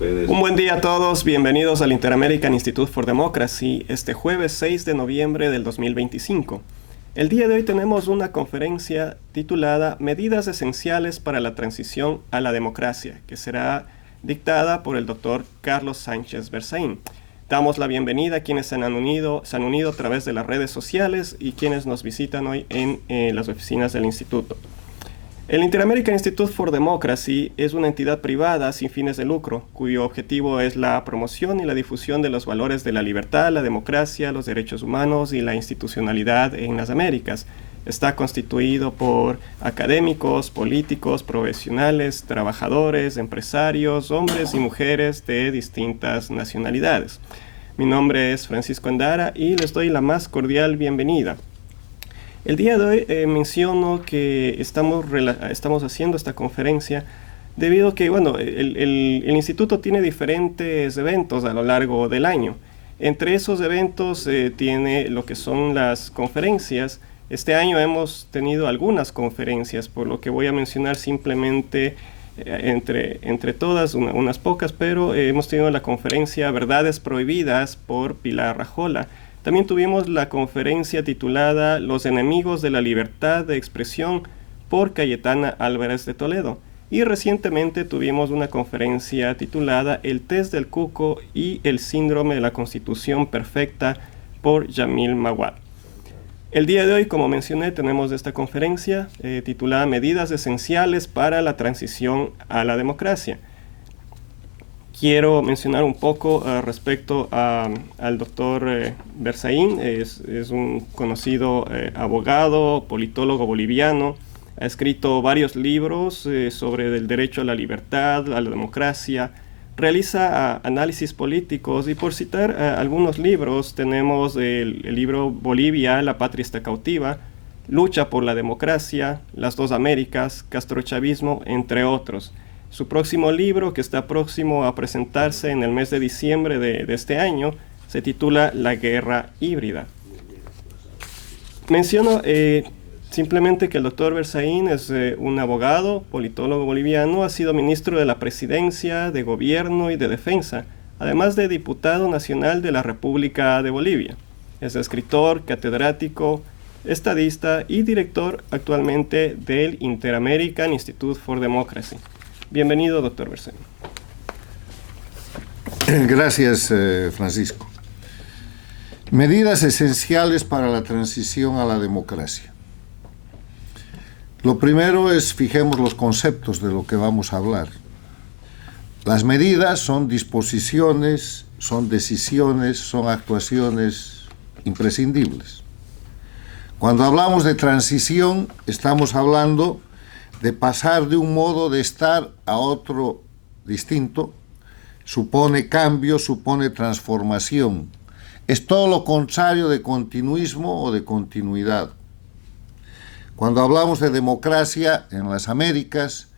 Un buen día a todos, bienvenidos al Inter-American Institute for Democracy, este jueves 6 de noviembre del 2025. El día de hoy tenemos una conferencia titulada Medidas Esenciales para la Transición a la Democracia, que será dictada por el doctor Carlos Sánchez Berzaín. Damos la bienvenida a quienes se han unido a través de las redes sociales y quienes nos visitan hoy en las oficinas del instituto. El Inter-American Institute for Democracy es una entidad privada sin fines de lucro, cuyo objetivo es la promoción y la difusión de los valores de la libertad, la democracia, los derechos humanos y la institucionalidad en las Américas. Está constituido por académicos, políticos, profesionales, trabajadores, empresarios, hombres y mujeres de distintas nacionalidades. Mi nombre es Francisco Endara y les doy la más cordial bienvenida. El día de hoy menciono que estamos haciendo esta conferencia debido a que, el instituto tiene diferentes eventos a lo largo del año. Entre esos eventos tiene lo que son las conferencias. Este año hemos tenido algunas conferencias, por lo que voy a mencionar simplemente entre todas, unas pocas, pero hemos tenido la conferencia Verdades Prohibidas por Pilar Rajola. También tuvimos la conferencia titulada Los enemigos de la libertad de expresión por Cayetana Álvarez de Toledo. Y recientemente tuvimos una conferencia titulada El test del cuco y el síndrome de la constitución perfecta por Yamil Mawad. El día de hoy, como mencioné, tenemos esta conferencia titulada Medidas Esenciales para la Transición a la Democracia. Quiero mencionar un poco respecto al doctor Berzaín. Es un conocido abogado, politólogo boliviano. Ha escrito varios libros sobre el derecho a la libertad, a la democracia. Realiza análisis políticos y, por citar algunos libros, tenemos el libro Bolivia, la patria está cautiva, Lucha por la democracia, Las dos Américas, Castrochavismo, entre otros. Su próximo libro, que está próximo a presentarse en el mes de diciembre de este año, se titula La guerra híbrida. Menciono simplemente que el doctor Berzaín es un abogado, politólogo boliviano, ha sido ministro de la Presidencia, de Gobierno y de Defensa, además de diputado nacional de la República de Bolivia. Es escritor, catedrático, estadista y director actualmente del Inter-American Institute for Democracy. Bienvenido, doctor Berzaín. Gracias, Francisco. Medidas esenciales para la transición a la democracia. Lo primero es, fijemos los conceptos de lo que vamos a hablar. Las medidas son disposiciones, son decisiones, son actuaciones imprescindibles. Cuando hablamos de transición, estamos hablando de pasar de un modo de estar a otro distinto, supone cambio, supone transformación. Es todo lo contrario de continuismo o de continuidad. Cuando hablamos de democracia en las Américas,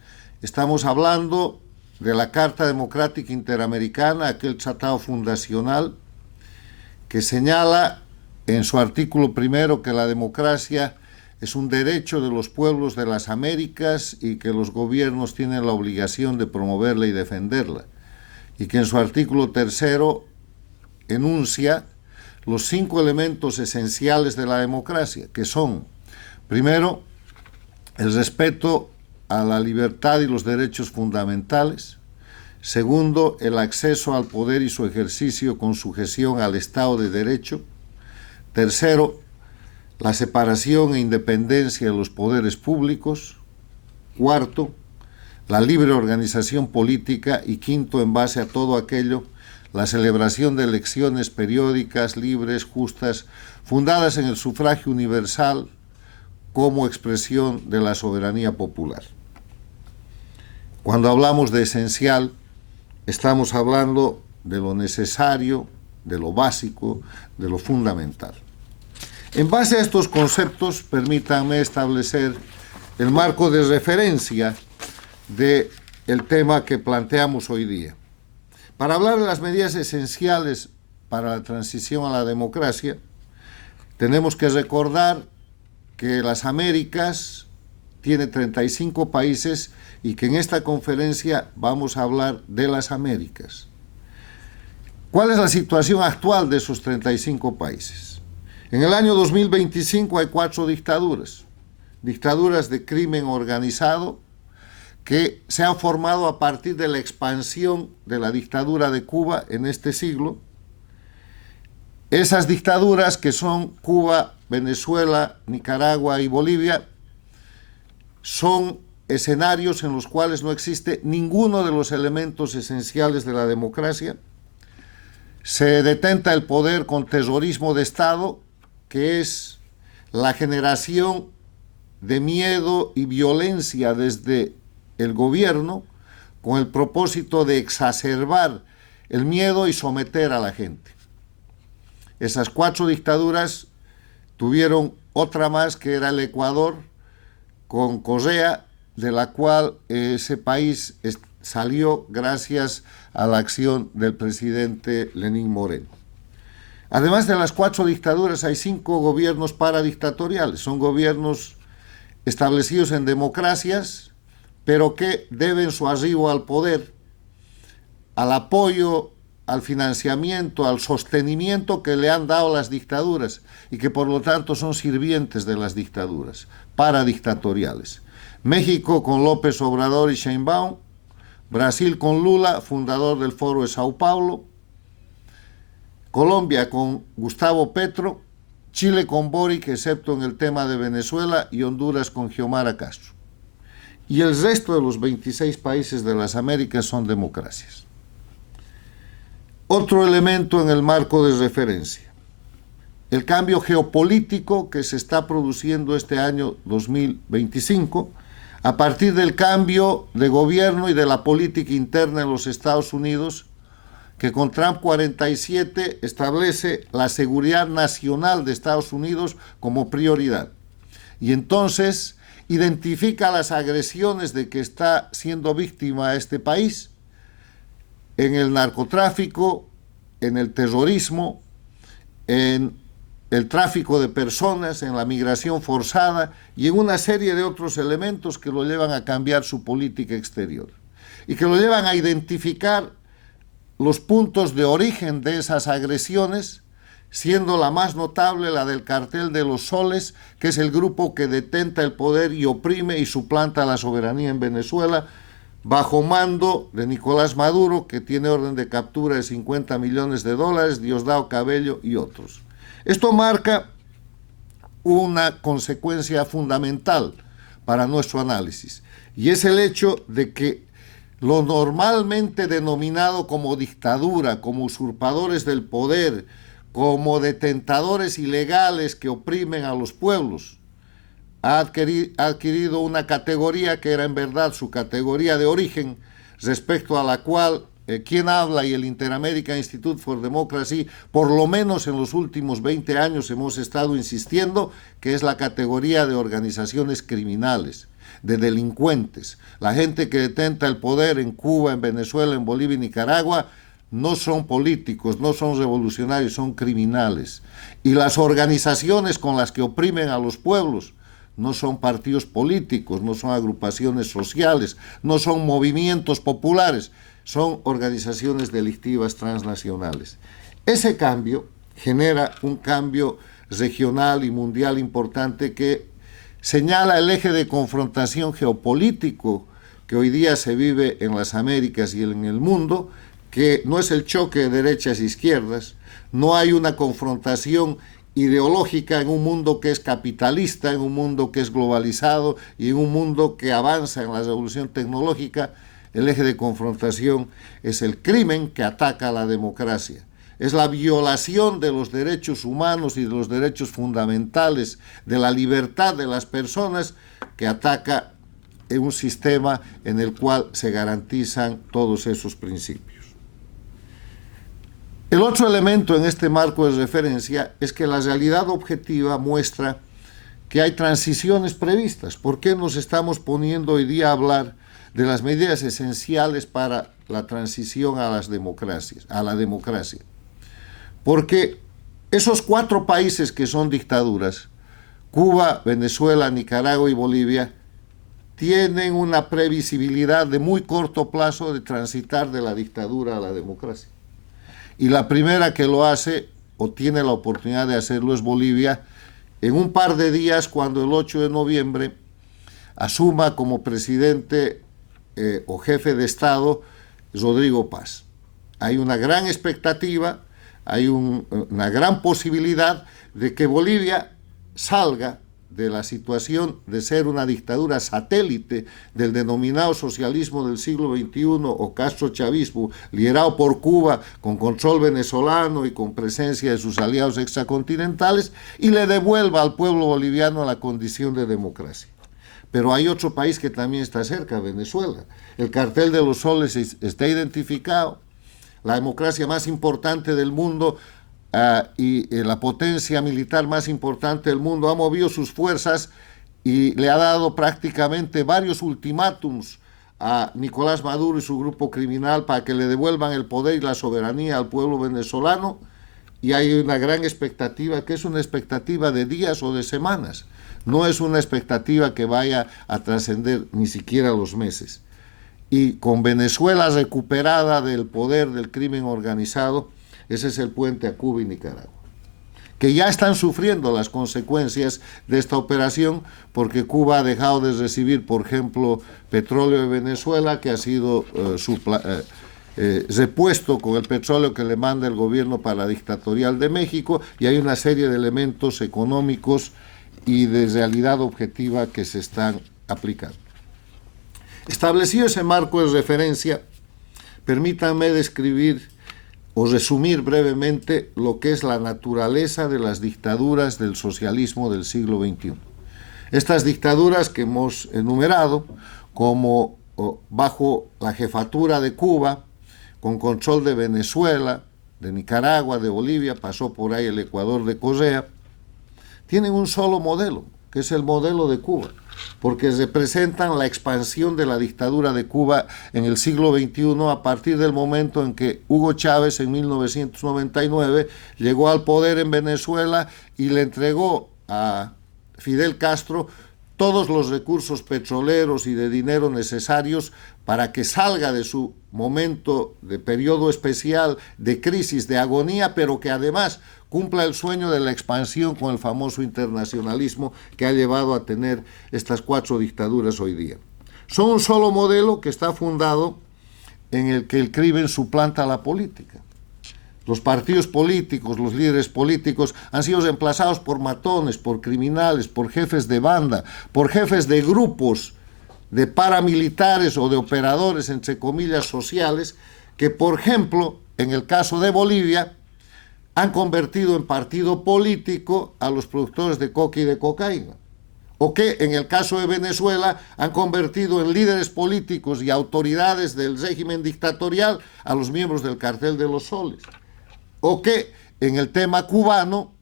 estamos hablando de la Carta Democrática Interamericana, aquel tratado fundacional que señala en su artículo primero que la democracia es un derecho de los pueblos de las Américas y que los gobiernos tienen la obligación de promoverla y defenderla. Y que en su artículo tercero enuncia los 5 elementos esenciales de la democracia, que son, primero, el respeto a la libertad y los derechos fundamentales. Segundo, el acceso al poder y su ejercicio con sujeción al Estado de Derecho. Tercero, la separación e independencia de los poderes públicos. Cuarto, la libre organización política. Y quinto, en base a todo aquello, la celebración de elecciones periódicas, libres, justas, fundadas en el sufragio universal como expresión de la soberanía popular. Cuando hablamos de esencial, estamos hablando de lo necesario, de lo básico, de lo fundamental. En base a estos conceptos, permítanme establecer el marco de referencia del tema que planteamos hoy día. Para hablar de las medidas esenciales para la transición a la democracia, tenemos que recordar que las Américas tiene 35 países y que en esta conferencia vamos a hablar de las Américas. ¿Cuál es la situación actual de esos 35 países? En el año 2025 hay 4 dictaduras, dictaduras de crimen organizado que se han formado a partir de la expansión de la dictadura de Cuba en este siglo. Esas dictaduras, que son Cuba, Venezuela, Nicaragua y Bolivia, son escenarios en los cuales no existe ninguno de los elementos esenciales de la democracia. Se detenta el poder con terrorismo de Estado, que es la generación de miedo y violencia desde el gobierno con el propósito de exacerbar el miedo y someter a la gente. Esas 4 dictaduras tuvieron otra más, que era el Ecuador, con Correa, de la cual ese país salió gracias a la acción del presidente Lenín Moreno. Además de las 4 dictaduras, hay 5 gobiernos paradictatoriales. Son gobiernos establecidos en democracias, pero que deben su arribo al poder al apoyo, al financiamiento, al sostenimiento que le han dado las dictaduras y que por lo tanto son sirvientes de las dictaduras paradictatoriales. México con López Obrador y Sheinbaum, Brasil con Lula, fundador del Foro de Sao Paulo, Colombia con Gustavo Petro, Chile con Boric, excepto en el tema de Venezuela, y Honduras con Xiomara Castro. Y el resto de los 26 países de las Américas son democracias. Otro elemento en el marco de referencia: el cambio geopolítico que se está produciendo este año 2025 a partir del cambio de gobierno y de la política interna en los Estados Unidos, que con Trump 47 establece la seguridad nacional de Estados Unidos como prioridad. Y entonces identifica las agresiones de que está siendo víctima este país en el narcotráfico, en el terrorismo, en el tráfico de personas, en la migración forzada y en una serie de otros elementos que lo llevan a cambiar su política exterior y que lo llevan a identificar los puntos de origen de esas agresiones, siendo la más notable la del Cartel de los Soles, que es el grupo que detenta el poder y oprime y suplanta la soberanía en Venezuela, bajo mando de Nicolás Maduro, que tiene orden de captura de $50 millones, Diosdado Cabello y otros. Esto marca una consecuencia fundamental para nuestro análisis, y es el hecho de que lo normalmente denominado como dictadura, como usurpadores del poder, como detentadores ilegales que oprimen a los pueblos, ha adquirido una categoría que era en verdad su categoría de origen, respecto a la cual quien habla y el Inter-American Institute for Democracy, por lo menos en los últimos 20 años hemos estado insistiendo, que es la categoría de organizaciones criminales, de delincuentes. La gente que detenta el poder en Cuba, en Venezuela, en Bolivia y Nicaragua no son políticos, no son revolucionarios, son criminales. Y las organizaciones con las que oprimen a los pueblos no son partidos políticos, no son agrupaciones sociales, no son movimientos populares, son organizaciones delictivas transnacionales. Ese cambio genera un cambio regional y mundial importante que señala el eje de confrontación geopolítico que hoy día se vive en las Américas y en el mundo, que no es el choque de derechas e izquierdas, no hay una confrontación ideológica en un mundo que es capitalista, en un mundo que es globalizado y en un mundo que avanza en la revolución tecnológica. El eje de confrontación es el crimen que ataca a la democracia. Es la violación de los derechos humanos y de los derechos fundamentales, de la libertad de las personas, que ataca en un sistema en el cual se garantizan todos esos principios. El otro elemento en este marco de referencia es que la realidad objetiva muestra que hay transiciones previstas. ¿Por qué nos estamos poniendo hoy día a hablar de las medidas esenciales para la transición a las democracias, a la democracia? Porque esos 4 países que son dictaduras, Cuba, Venezuela, Nicaragua y Bolivia, tienen una previsibilidad de muy corto plazo de transitar de la dictadura a la democracia. Y la primera que lo hace, o tiene la oportunidad de hacerlo, es Bolivia, en un par de días, cuando el 8 de noviembre asuma como presidente o jefe de Estado Rodrigo Paz. Hay una gran expectativa, hay una gran posibilidad de que Bolivia salga de la situación de ser una dictadura satélite del denominado socialismo del siglo XXI o castrochavismo, liderado por Cuba con control venezolano y con presencia de sus aliados extracontinentales, y le devuelva al pueblo boliviano la condición de democracia. Pero hay otro país que también está cerca, Venezuela. El cartel de los soles está identificado. La democracia más importante del mundo y la potencia militar más importante del mundo ha movido sus fuerzas y le ha dado prácticamente varios ultimátums a Nicolás Maduro y su grupo criminal para que le devuelvan el poder y la soberanía al pueblo venezolano, y hay una gran expectativa, que es una expectativa de días o de semanas, no es una expectativa que vaya a trascender ni siquiera los meses. Y con Venezuela recuperada del poder del crimen organizado, ese es el puente a Cuba y Nicaragua, que ya están sufriendo las consecuencias de esta operación, porque Cuba ha dejado de recibir, por ejemplo, petróleo de Venezuela, que ha sido repuesto con el petróleo que le manda el gobierno paradictatorial de México, y hay una serie de elementos económicos y de realidad objetiva que se están aplicando. Establecido ese marco de referencia, permítanme describir o resumir brevemente lo que es la naturaleza de las dictaduras del socialismo del siglo XXI. Estas dictaduras que hemos enumerado, como bajo la jefatura de Cuba, con control de Venezuela, de Nicaragua, de Bolivia, pasó por ahí el Ecuador de Correa, tienen un solo modelo, que es el modelo de Cuba, porque representan la expansión de la dictadura de Cuba en el siglo XXI a partir del momento en que Hugo Chávez en 1999 llegó al poder en Venezuela y le entregó a Fidel Castro todos los recursos petroleros y de dinero necesarios para que salga de su momento de periodo especial, de crisis, de agonía, pero que además cumpla el sueño de la expansión con el famoso internacionalismo que ha llevado a tener estas 4 dictaduras hoy día. Son un solo modelo que está fundado en el que el crimen suplanta a la política. Los partidos políticos, los líderes políticos han sido reemplazados por matones, por criminales, por jefes de banda, por jefes de grupos de paramilitares o de operadores, entre comillas, sociales, que, por ejemplo, en el caso de Bolivia, han convertido en partido político a los productores de coca y de cocaína. O que, en el caso de Venezuela, han convertido en líderes políticos y autoridades del régimen dictatorial a los miembros del cartel de los soles. O que, en el tema cubano,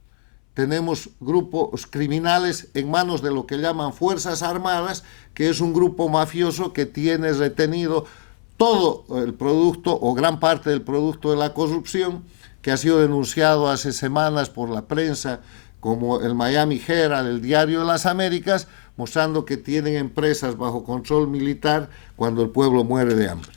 tenemos grupos criminales en manos de lo que llaman Fuerzas Armadas, que es un grupo mafioso que tiene retenido todo el producto o gran parte del producto de la corrupción, que ha sido denunciado hace semanas por la prensa como el Miami Herald, el Diario de las Américas, mostrando que tienen empresas bajo control militar cuando el pueblo muere de hambre.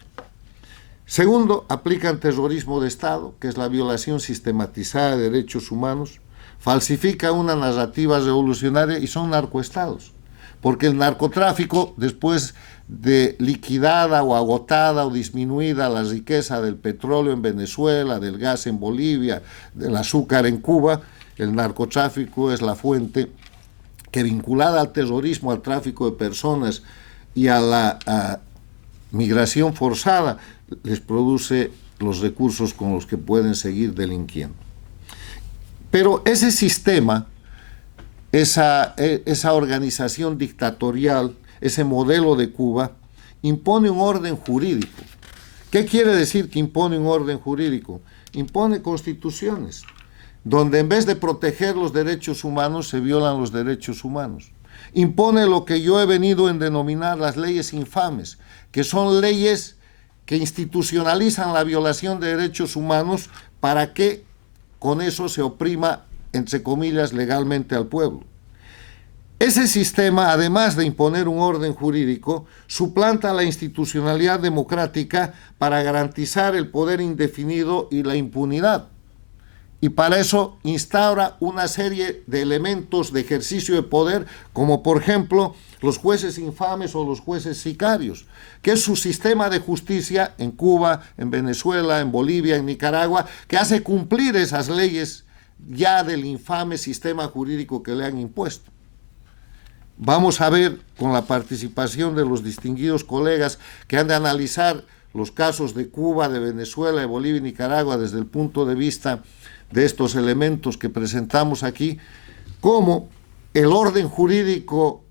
Segundo, aplican terrorismo de Estado, que es la violación sistematizada de derechos humanos, falsifican una narrativa revolucionaria y son narcoestados, porque el narcotráfico, después de liquidada o agotada o disminuida la riqueza del petróleo en Venezuela, del gas en Bolivia, del azúcar en Cuba, el narcotráfico es la fuente que, vinculada al terrorismo, al tráfico de personas y a la migración forzada, les produce los recursos con los que pueden seguir delinquiendo. Pero ese sistema, esa organización dictatorial, ese modelo de Cuba, impone un orden jurídico. ¿Qué quiere decir que impone un orden jurídico? Impone constituciones, donde en vez de proteger los derechos humanos, se violan los derechos humanos. Impone lo que yo he venido a denominar las leyes infames, que son leyes que institucionalizan la violación de derechos humanos para que con eso se oprima, entre comillas, legalmente al pueblo. Ese sistema, además de imponer un orden jurídico, suplanta la institucionalidad democrática para garantizar el poder indefinido y la impunidad. Y para eso instaura una serie de elementos de ejercicio de poder, como por ejemplo los jueces infames o los jueces sicarios, que es su sistema de justicia en Cuba, en Venezuela, en Bolivia, en Nicaragua, que hace cumplir esas leyes ya del infame sistema jurídico que le han impuesto. Vamos a ver, con la participación de los distinguidos colegas que han de analizar los casos de Cuba, de Venezuela, de Bolivia y Nicaragua desde el punto de vista de estos elementos que presentamos aquí, cómo el orden jurídico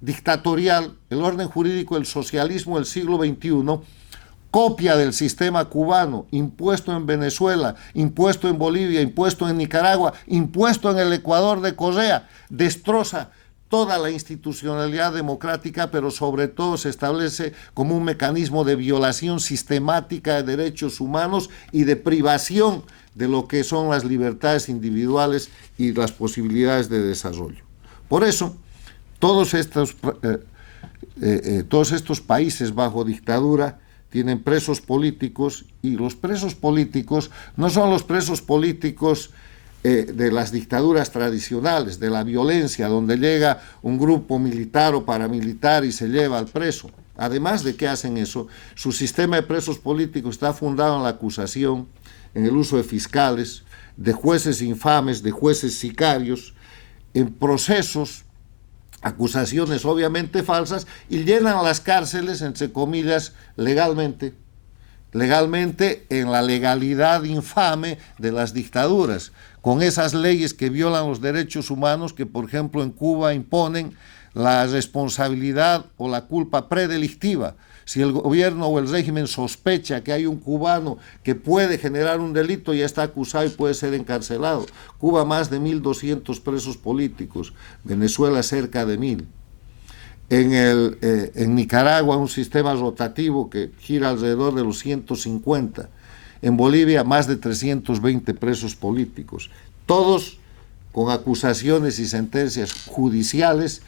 dictatorial, el orden jurídico del socialismo del siglo XXI, copia del sistema cubano, impuesto en Venezuela, impuesto en Bolivia, impuesto en Nicaragua, impuesto en el Ecuador de Correa, destroza toda la institucionalidad democrática, pero sobre todo se establece como un mecanismo de violación sistemática de derechos humanos y de privación de lo que son las libertades individuales y las posibilidades de desarrollo. Por eso, todos estos países bajo dictadura tienen presos políticos, y los presos políticos no son los presos políticos de las dictaduras tradicionales, de la violencia, donde llega un grupo militar o paramilitar y se lleva al preso. Además de que hacen eso, su sistema de presos políticos está fundado en la acusación, en el uso de fiscales, de jueces infames, de jueces sicarios, en procesos, acusaciones obviamente falsas, y llenan las cárceles, entre comillas, legalmente en la legalidad infame de las dictaduras, con esas leyes que violan los derechos humanos que, por ejemplo, en Cuba imponen la responsabilidad o la culpa predelictiva. Si el gobierno o el régimen sospecha que hay un cubano que puede generar un delito, ya está acusado y puede ser encarcelado. Cuba más de 1.200 presos políticos, Venezuela cerca de 1.000. En Nicaragua un sistema rotativo que gira alrededor de los 150. En Bolivia más de 320 presos políticos, todos con acusaciones y sentencias judiciales,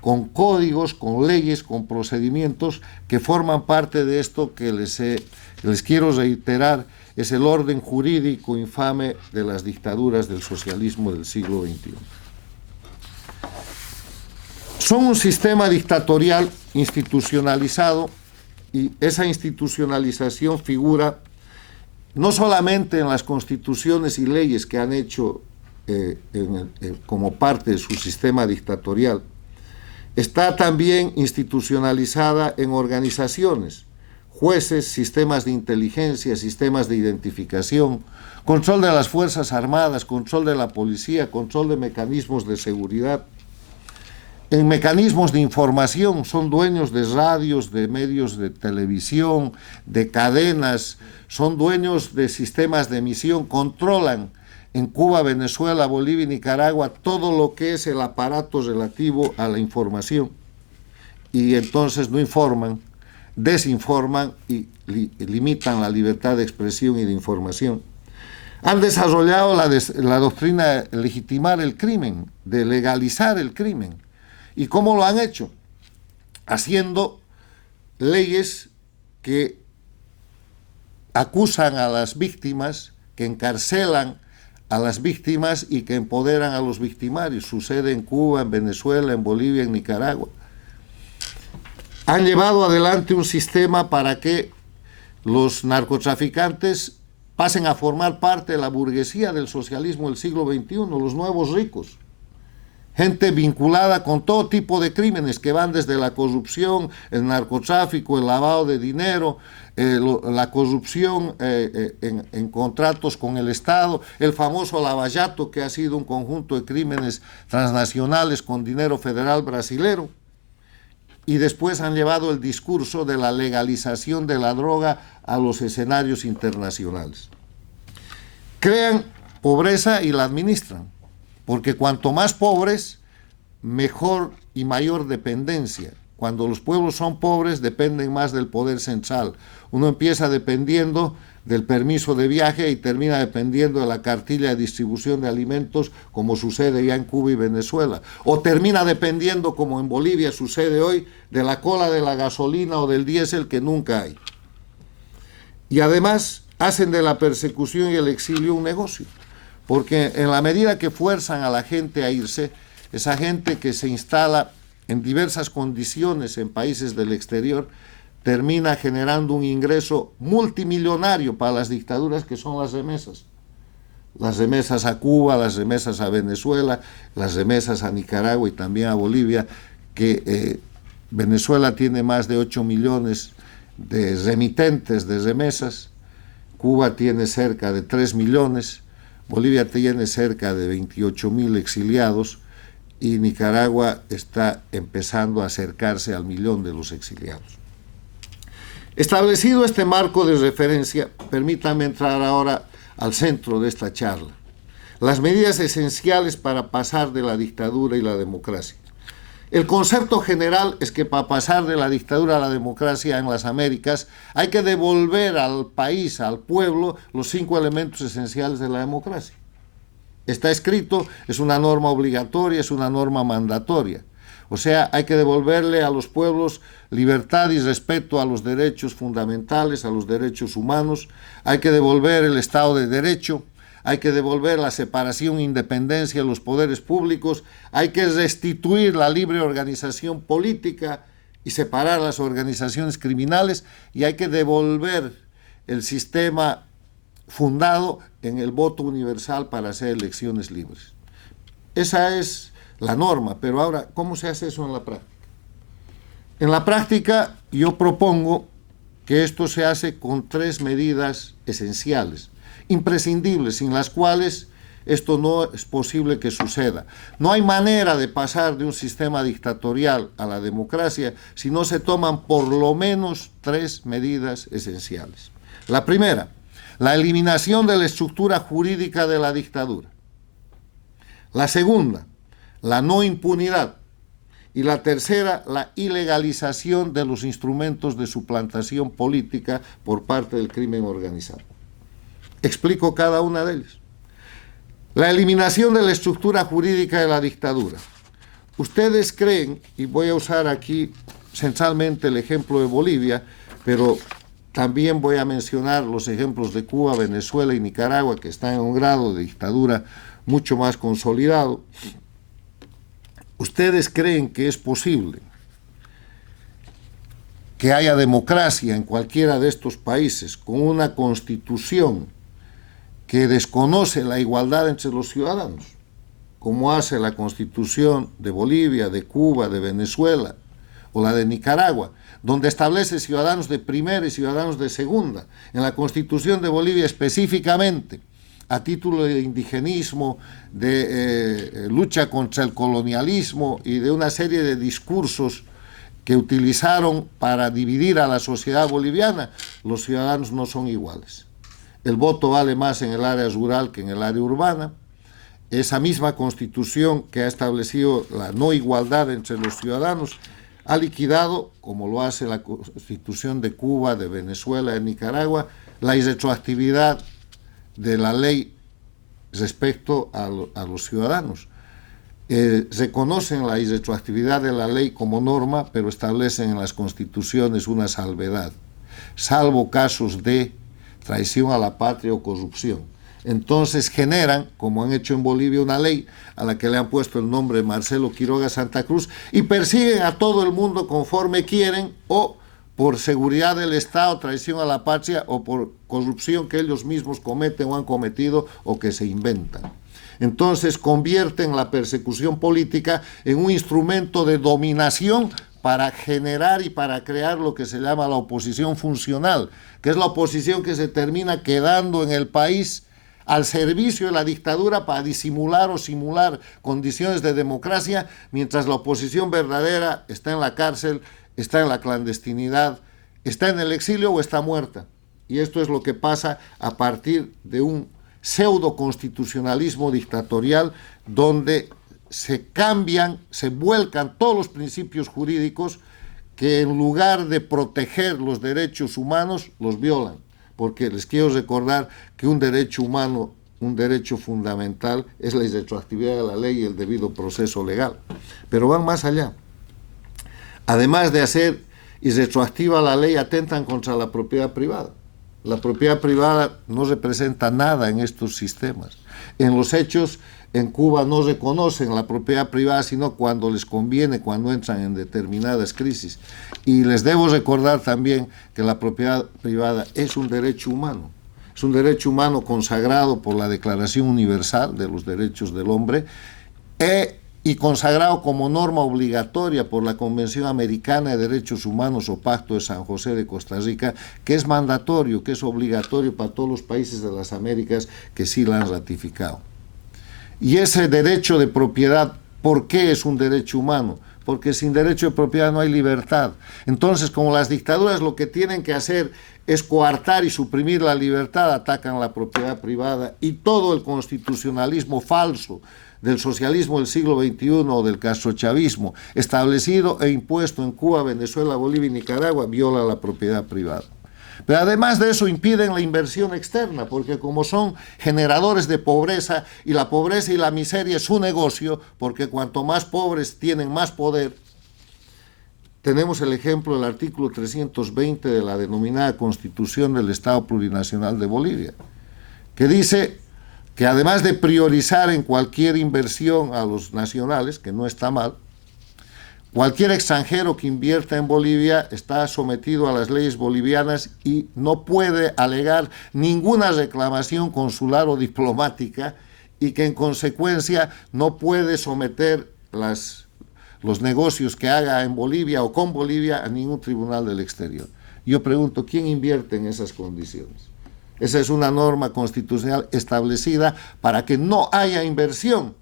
con códigos, con leyes, con procedimientos que forman parte de esto que les quiero reiterar, es el orden jurídico infame de las dictaduras del socialismo del siglo XXI. Son un sistema dictatorial institucionalizado, y esa institucionalización figura no solamente en las constituciones y leyes que han hecho como parte de su sistema dictatorial, está también institucionalizada en organizaciones, jueces, sistemas de inteligencia, sistemas de identificación, control de las Fuerzas Armadas, control de la policía, control de mecanismos de seguridad. En mecanismos de información son dueños de radios, de medios de televisión, de cadenas, son dueños de sistemas de emisión, controlan en Cuba, Venezuela, Bolivia y Nicaragua todo lo que es el aparato relativo a la información. Y entonces no informan, desinforman y limitan la libertad de expresión y de información. Han desarrollado la doctrina de legitimar el crimen, de legalizar el crimen. ¿Y cómo lo han hecho? Haciendo leyes que acusan a las víctimas, que encarcelan a las víctimas y que empoderan a los victimarios. Sucede en Cuba, en Venezuela, en Bolivia, en Nicaragua. Han llevado adelante un sistema para que los narcotraficantes pasen a formar parte de la burguesía del socialismo del siglo XXI, los nuevos ricos. Gente vinculada con todo tipo de crímenes que van desde la corrupción, el narcotráfico, el lavado de dinero, la corrupción en contratos con el Estado, el famoso lavallato, que ha sido un conjunto de crímenes transnacionales con dinero federal brasilero. Y después han llevado el discurso de la legalización de la droga a los escenarios internacionales. Crean pobreza y la administran, porque cuanto más pobres, mejor y mayor dependencia. Cuando los pueblos son pobres, dependen más del poder central. Uno empieza dependiendo del permiso de viaje y termina dependiendo de la cartilla de distribución de alimentos, como sucede ya en Cuba y Venezuela. O termina dependiendo, como en Bolivia sucede hoy, de la cola de la gasolina o del diésel, que nunca hay. Y además hacen de la persecución y el exilio un negocio, porque en la medida que fuerzan a la gente a irse, esa gente que se instala en diversas condiciones en países del exterior termina generando un ingreso multimillonario para las dictaduras, que son las remesas. Las remesas a Cuba, las remesas a Venezuela, las remesas a Nicaragua y también a Bolivia, que Venezuela tiene más de 8 millones de remitentes de remesas, Cuba tiene cerca de 3 millones, Bolivia tiene cerca de 28.000 exiliados y Nicaragua está empezando a acercarse al 1.000.000 de los exiliados. Establecido este marco de referencia, permítanme entrar ahora al centro de esta charla. Las medidas esenciales para pasar de la dictadura y la democracia. El concepto general es que para pasar de la dictadura a la democracia en las Américas hay que devolver al país, al pueblo, los 5 elementos esenciales de la democracia. Está escrito, es una norma obligatoria, es una norma mandatoria. O sea, hay que devolverle a los pueblos libertad y respeto a los derechos fundamentales, a los derechos humanos. Hay que devolver el Estado de Derecho. Hay que devolver la separación e independencia de los poderes públicos. Hay que restituir la libre organización política y separar las organizaciones criminales. Y hay que devolver el sistema fundado en el voto universal para hacer elecciones libres. Esa es la norma, pero ahora, ¿cómo se hace eso en la práctica? En la práctica, yo propongo que esto se hace con 3 medidas esenciales, imprescindibles, sin las cuales esto no es posible que suceda. No hay manera de pasar de un sistema dictatorial a la democracia si no se toman por lo menos 3 medidas esenciales. La primera, la eliminación de la estructura jurídica de la dictadura. La segunda, la no impunidad. Y la tercera, la ilegalización de los instrumentos de suplantación política por parte del crimen organizado. Explico cada una de ellas. La eliminación de la estructura jurídica de la dictadura. Ustedes creen, y voy a usar aquí centralmente el ejemplo de Bolivia, pero también voy a mencionar los ejemplos de Cuba, Venezuela y Nicaragua, que están en un grado de dictadura mucho más consolidado. ¿Ustedes creen que es posible que haya democracia en cualquiera de estos países con una constitución que desconoce la igualdad entre los ciudadanos, como hace la constitución de Bolivia, de Cuba, de Venezuela o la de Nicaragua, donde establece ciudadanos de primera y ciudadanos de segunda? En la constitución de Bolivia específicamente, a título de indigenismo, de lucha contra el colonialismo y de una serie de discursos que utilizaron para dividir a la sociedad boliviana, los ciudadanos no son iguales. El voto vale más en el área rural que en el área urbana. Esa misma constitución que ha establecido la no igualdad entre los ciudadanos ha liquidado, como lo hace la constitución de Cuba, de Venezuela, de Nicaragua, la irretroactividad de la ley respecto a los ciudadanos. Reconocen la irretroactividad de la ley como norma, pero establecen en las constituciones una salvedad, salvo casos de traición a la patria o corrupción. Entonces generan, como han hecho en Bolivia, una ley a la que le han puesto el nombre de Marcelo Quiroga Santa Cruz y persiguen a todo el mundo conforme quieren, o por seguridad del Estado, traición a la patria, o por corrupción que ellos mismos cometen o han cometido o que se inventan. Entonces convierten la persecución política en un instrumento de dominación para generar y para crear lo que se llama la oposición funcional, que es la oposición que se termina quedando en el país al servicio de la dictadura para disimular o simular condiciones de democracia, mientras la oposición verdadera está en la cárcel, está en la clandestinidad, está en el exilio o está muerta. Y esto es lo que pasa a partir de un pseudo constitucionalismo dictatorial donde se cambian, se vuelcan todos los principios jurídicos que en lugar de proteger los derechos humanos los violan. porque les quiero recordar que un derecho humano, un derecho fundamental, es la irretroactividad de la ley y el debido proceso legal. Pero van más allá. Además de hacer irretroactiva la ley, atentan contra la propiedad privada. La propiedad privada no representa nada en estos sistemas. En los hechos, en Cuba no reconocen la propiedad privada sino cuando les conviene, cuando entran en determinadas crisis. Y les debo recordar también que la propiedad privada es un derecho humano. Es un derecho humano consagrado por la Declaración Universal de los Derechos del Hombre y consagrado como norma obligatoria por la Convención Americana de Derechos Humanos o Pacto de San José de Costa Rica, que es mandatorio, que es obligatorio para todos los países de las Américas que sí la han ratificado. Y ese derecho de propiedad, ¿por qué es un derecho humano? Porque sin derecho de propiedad no hay libertad. Entonces, como las dictaduras lo que tienen que hacer es coartar y suprimir la libertad, atacan la propiedad privada y todo el constitucionalismo falso del socialismo del siglo XXI o del castrochavismo, establecido e impuesto en Cuba, Venezuela, Bolivia y Nicaragua, viola la propiedad privada. Pero además de eso impiden la inversión externa, porque como son generadores de pobreza, y la pobreza y la miseria es su negocio, porque cuanto más pobres tienen más poder. Tenemos el ejemplo del artículo 320 de la denominada Constitución del Estado Plurinacional de Bolivia, que dice que además de priorizar en cualquier inversión a los nacionales, que no está mal, cualquier extranjero que invierta en Bolivia está sometido a las leyes bolivianas y no puede alegar ninguna reclamación consular o diplomática y que en consecuencia no puede someter los negocios que haga en Bolivia o con Bolivia a ningún tribunal del exterior. Yo pregunto, ¿quién invierte en esas condiciones? Esa es una norma constitucional establecida para que no haya inversión.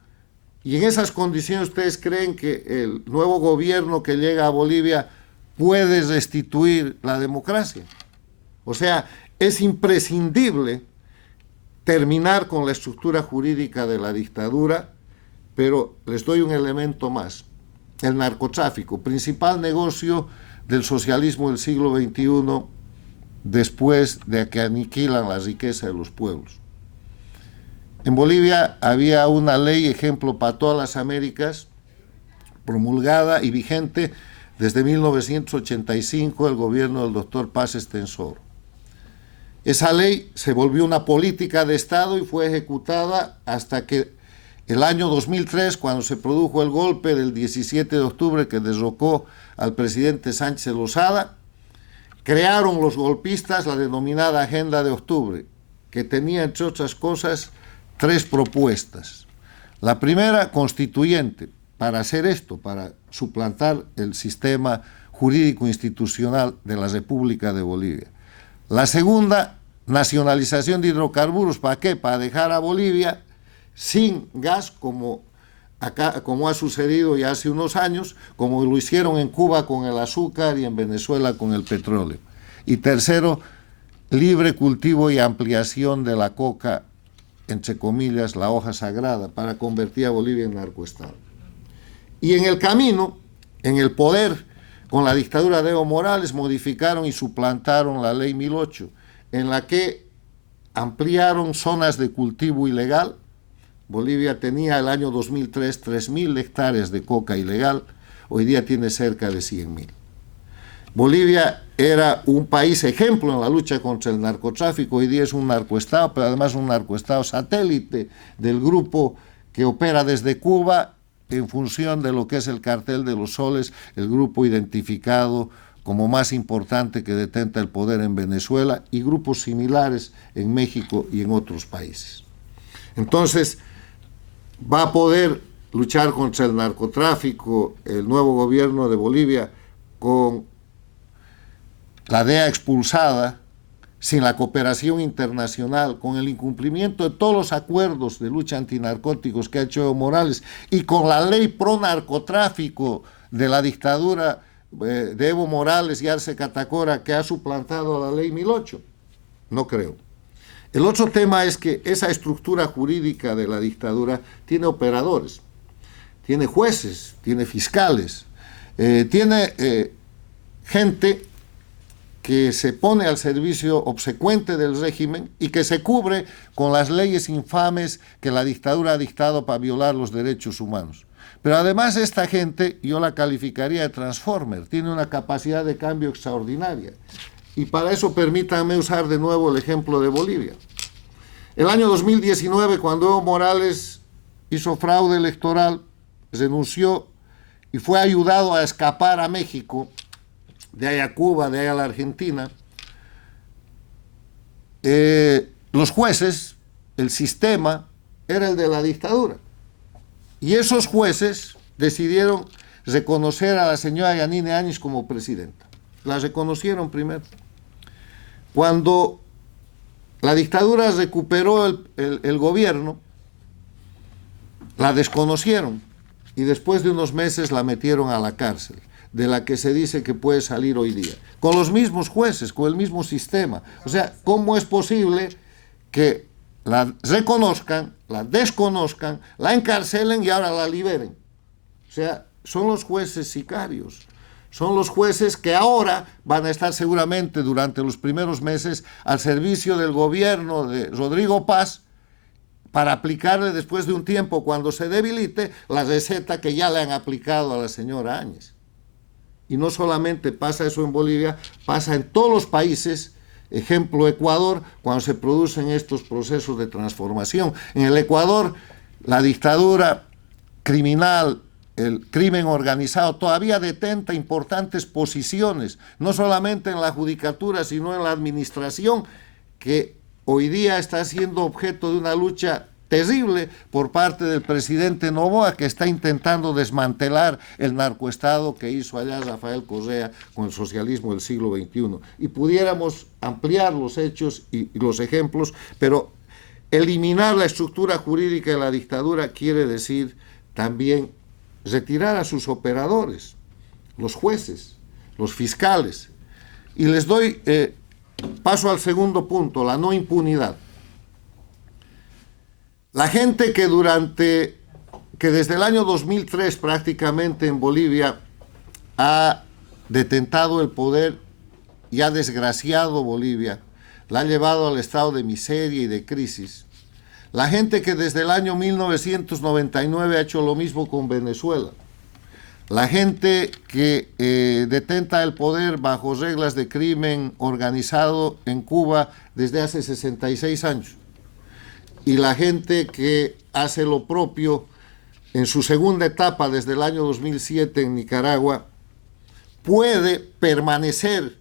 Y en esas condiciones, ¿ustedes creen que el nuevo gobierno que llega a Bolivia puede restituir la democracia? O sea, es imprescindible terminar con la estructura jurídica de la dictadura, pero les doy un elemento más. El narcotráfico, principal negocio del socialismo del siglo XXI, después de que aniquilan la riqueza de los pueblos. En Bolivia había una ley, ejemplo para todas las Américas, promulgada y vigente desde 1985, el gobierno del doctor Paz Estenssoro. Esa ley se volvió una política de Estado y fue ejecutada hasta que el año 2003, cuando se produjo el golpe del 17 de octubre que derrocó al presidente Sánchez Lozada, crearon los golpistas la denominada Agenda de Octubre, que tenía, entre otras cosas, 3 propuestas. La primera, constituyente, para hacer esto, para suplantar el sistema jurídico institucional de la República de Bolivia. La segunda, nacionalización de hidrocarburos. ¿Para qué? Para dejar a Bolivia sin gas, como ha sucedido ya hace unos años, como lo hicieron en Cuba con el azúcar y en Venezuela con el petróleo. Y tercero, libre cultivo y ampliación de la coca, entre comillas, la hoja sagrada, para convertir a Bolivia en narcoestado. Y en el camino, en el poder, con la dictadura de Evo Morales, modificaron y suplantaron la ley 1008, en la que ampliaron zonas de cultivo ilegal. Bolivia tenía el año 2003 3.000 hectáreas de coca ilegal, hoy día tiene cerca de 100.000. Bolivia era un país ejemplo en la lucha contra el narcotráfico, hoy día es un narcoestado, pero además un narcoestado satélite del grupo que opera desde Cuba en función de lo que es el Cartel de los Soles, el grupo identificado como más importante que detenta el poder en Venezuela y grupos similares en México y en otros países. Entonces, va a poder luchar contra el narcotráfico el nuevo gobierno de Bolivia con la DEA expulsada, sin la cooperación internacional, con el incumplimiento de todos los acuerdos de lucha antinarcóticos que ha hecho Evo Morales y con la ley pro narcotráfico de la dictadura de Evo Morales y Arce Catacora que ha suplantado a la ley 1008. No creo. El otro tema es que esa estructura jurídica de la dictadura tiene operadores, tiene jueces, tiene fiscales, tiene gente que se pone al servicio obsecuente del régimen y que se cubre con las leyes infames que la dictadura ha dictado para violar los derechos humanos. Pero además esta gente, yo la calificaría de transformer, tiene una capacidad de cambio extraordinaria. Y para eso permítanme usar de nuevo el ejemplo de Bolivia. El año 2019, cuando Evo Morales hizo fraude electoral, renunció y fue ayudado a escapar a México, de ahí a Cuba, de ahí a la Argentina, los jueces, el sistema, era el de la dictadura. Y esos jueces decidieron reconocer a la señora Yanine Áñez como presidenta. La reconocieron primero. Cuando la dictadura recuperó el gobierno, la desconocieron y después de unos meses la metieron a la cárcel, de la que se dice que puede salir hoy día, con los mismos jueces, con el mismo sistema. O sea, ¿cómo es posible que la reconozcan, la desconozcan, la encarcelen y ahora la liberen? O sea, son los jueces sicarios, son los jueces que ahora van a estar seguramente durante los primeros meses al servicio del gobierno de Rodrigo Paz para aplicarle después de un tiempo, cuando se debilite, la receta que ya le han aplicado a la señora Áñez. Y no solamente pasa eso en Bolivia, pasa en todos los países. Ejemplo, Ecuador, cuando se producen estos procesos de transformación. En el Ecuador, la dictadura criminal, el crimen organizado, todavía detenta importantes posiciones, no solamente en la judicatura, sino en la administración, que hoy día está siendo objeto de una lucha terrible por parte del presidente Noboa, que está intentando desmantelar el narcoestado que hizo allá Rafael Correa con el socialismo del siglo XXI. Y pudiéramos ampliar los hechos y los ejemplos, pero eliminar la estructura jurídica de la dictadura quiere decir también retirar a sus operadores, los jueces, los fiscales. Y les doy paso al segundo punto, la no impunidad. La gente que desde el año 2003 prácticamente en Bolivia ha detentado el poder y ha desgraciado Bolivia, la ha llevado al estado de miseria y de crisis. La gente que desde el año 1999 ha hecho lo mismo con Venezuela. La gente que detenta el poder bajo reglas de crimen organizado en Cuba desde hace 66 años. Y la gente que hace lo propio en su segunda etapa desde el año 2007 en Nicaragua, puede permanecer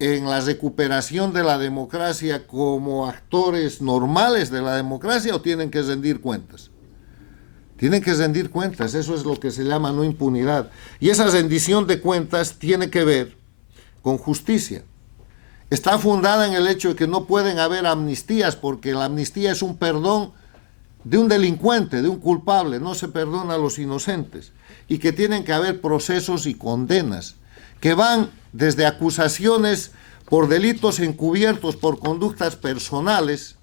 en la recuperación de la democracia como actores normales de la democracia, o tienen que rendir cuentas. Tienen que rendir cuentas, eso es lo que se llama no impunidad. Y esa rendición de cuentas tiene que ver con justicia. Está fundada en el hecho de que no pueden haber amnistías, porque la amnistía es un perdón de un delincuente, de un culpable, no se perdona a los inocentes, y que tienen que haber procesos y condenas que van desde acusaciones por delitos encubiertos por conductas personales,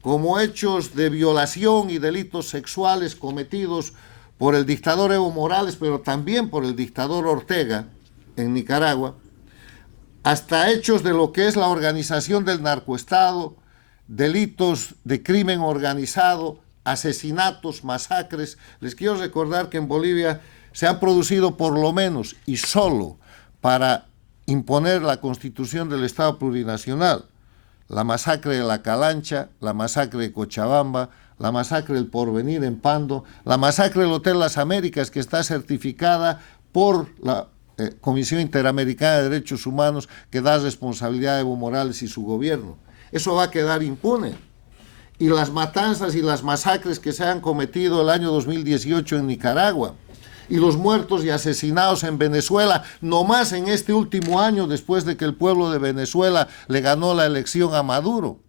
como hechos de violación y delitos sexuales cometidos por el dictador Evo Morales, pero también por el dictador Ortega en Nicaragua, hasta hechos de lo que es la organización del narcoestado, delitos de crimen organizado, asesinatos, masacres. Les quiero recordar que en Bolivia se han producido por lo menos, y solo para imponer la constitución del Estado plurinacional, la masacre de La Calancha, la masacre de Cochabamba, la masacre del Porvenir en Pando, la masacre del Hotel Las Américas, que está certificada por la Comisión Interamericana de Derechos Humanos, que da responsabilidad a Evo Morales y su gobierno. Eso va a quedar impune. Y las matanzas y las masacres que se han cometido el año 2018 en Nicaragua, y los muertos y asesinados en Venezuela, nomás en este último año, después de que el pueblo de Venezuela le ganó la elección a Maduro,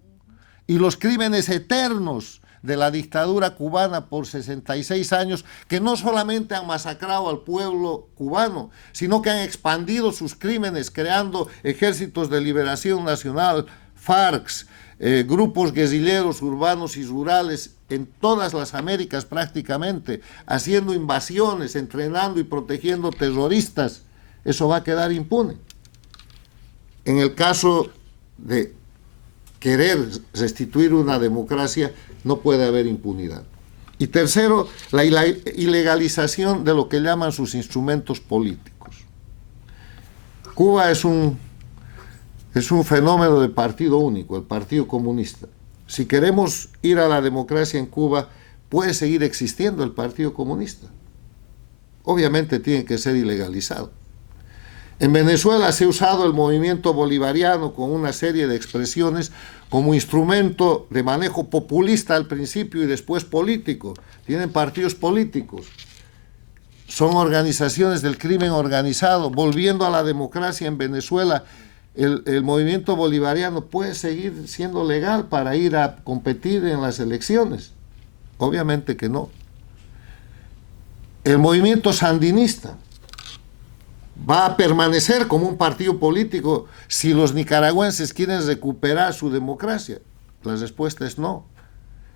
y los crímenes eternos de la dictadura cubana por 66 años, que no solamente han masacrado al pueblo cubano, sino que han expandido sus crímenes, creando ejércitos de liberación nacional, FARC, grupos guerrilleros urbanos y rurales en todas las Américas prácticamente, haciendo invasiones, entrenando y protegiendo terroristas. Eso va a quedar impune. en el caso de querer restituir una democracia, no puede haber impunidad. Y tercero, la ilegalización de lo que llaman sus instrumentos políticos. Cuba es un fenómeno de partido único, el Partido Comunista. Si queremos ir a la democracia en Cuba, puede seguir existiendo el Partido Comunista. Obviamente tiene que ser ilegalizado. En Venezuela se ha usado el movimiento bolivariano con una serie de expresiones como instrumento de manejo populista al principio y después político. Tienen partidos políticos. Son organizaciones del crimen organizado. Volviendo a la democracia en Venezuela, el movimiento bolivariano puede seguir siendo legal para ir a competir en las elecciones. Obviamente que no. El movimiento sandinista va a permanecer como un partido político si los nicaragüenses quieren recuperar su democracia. La respuesta es no.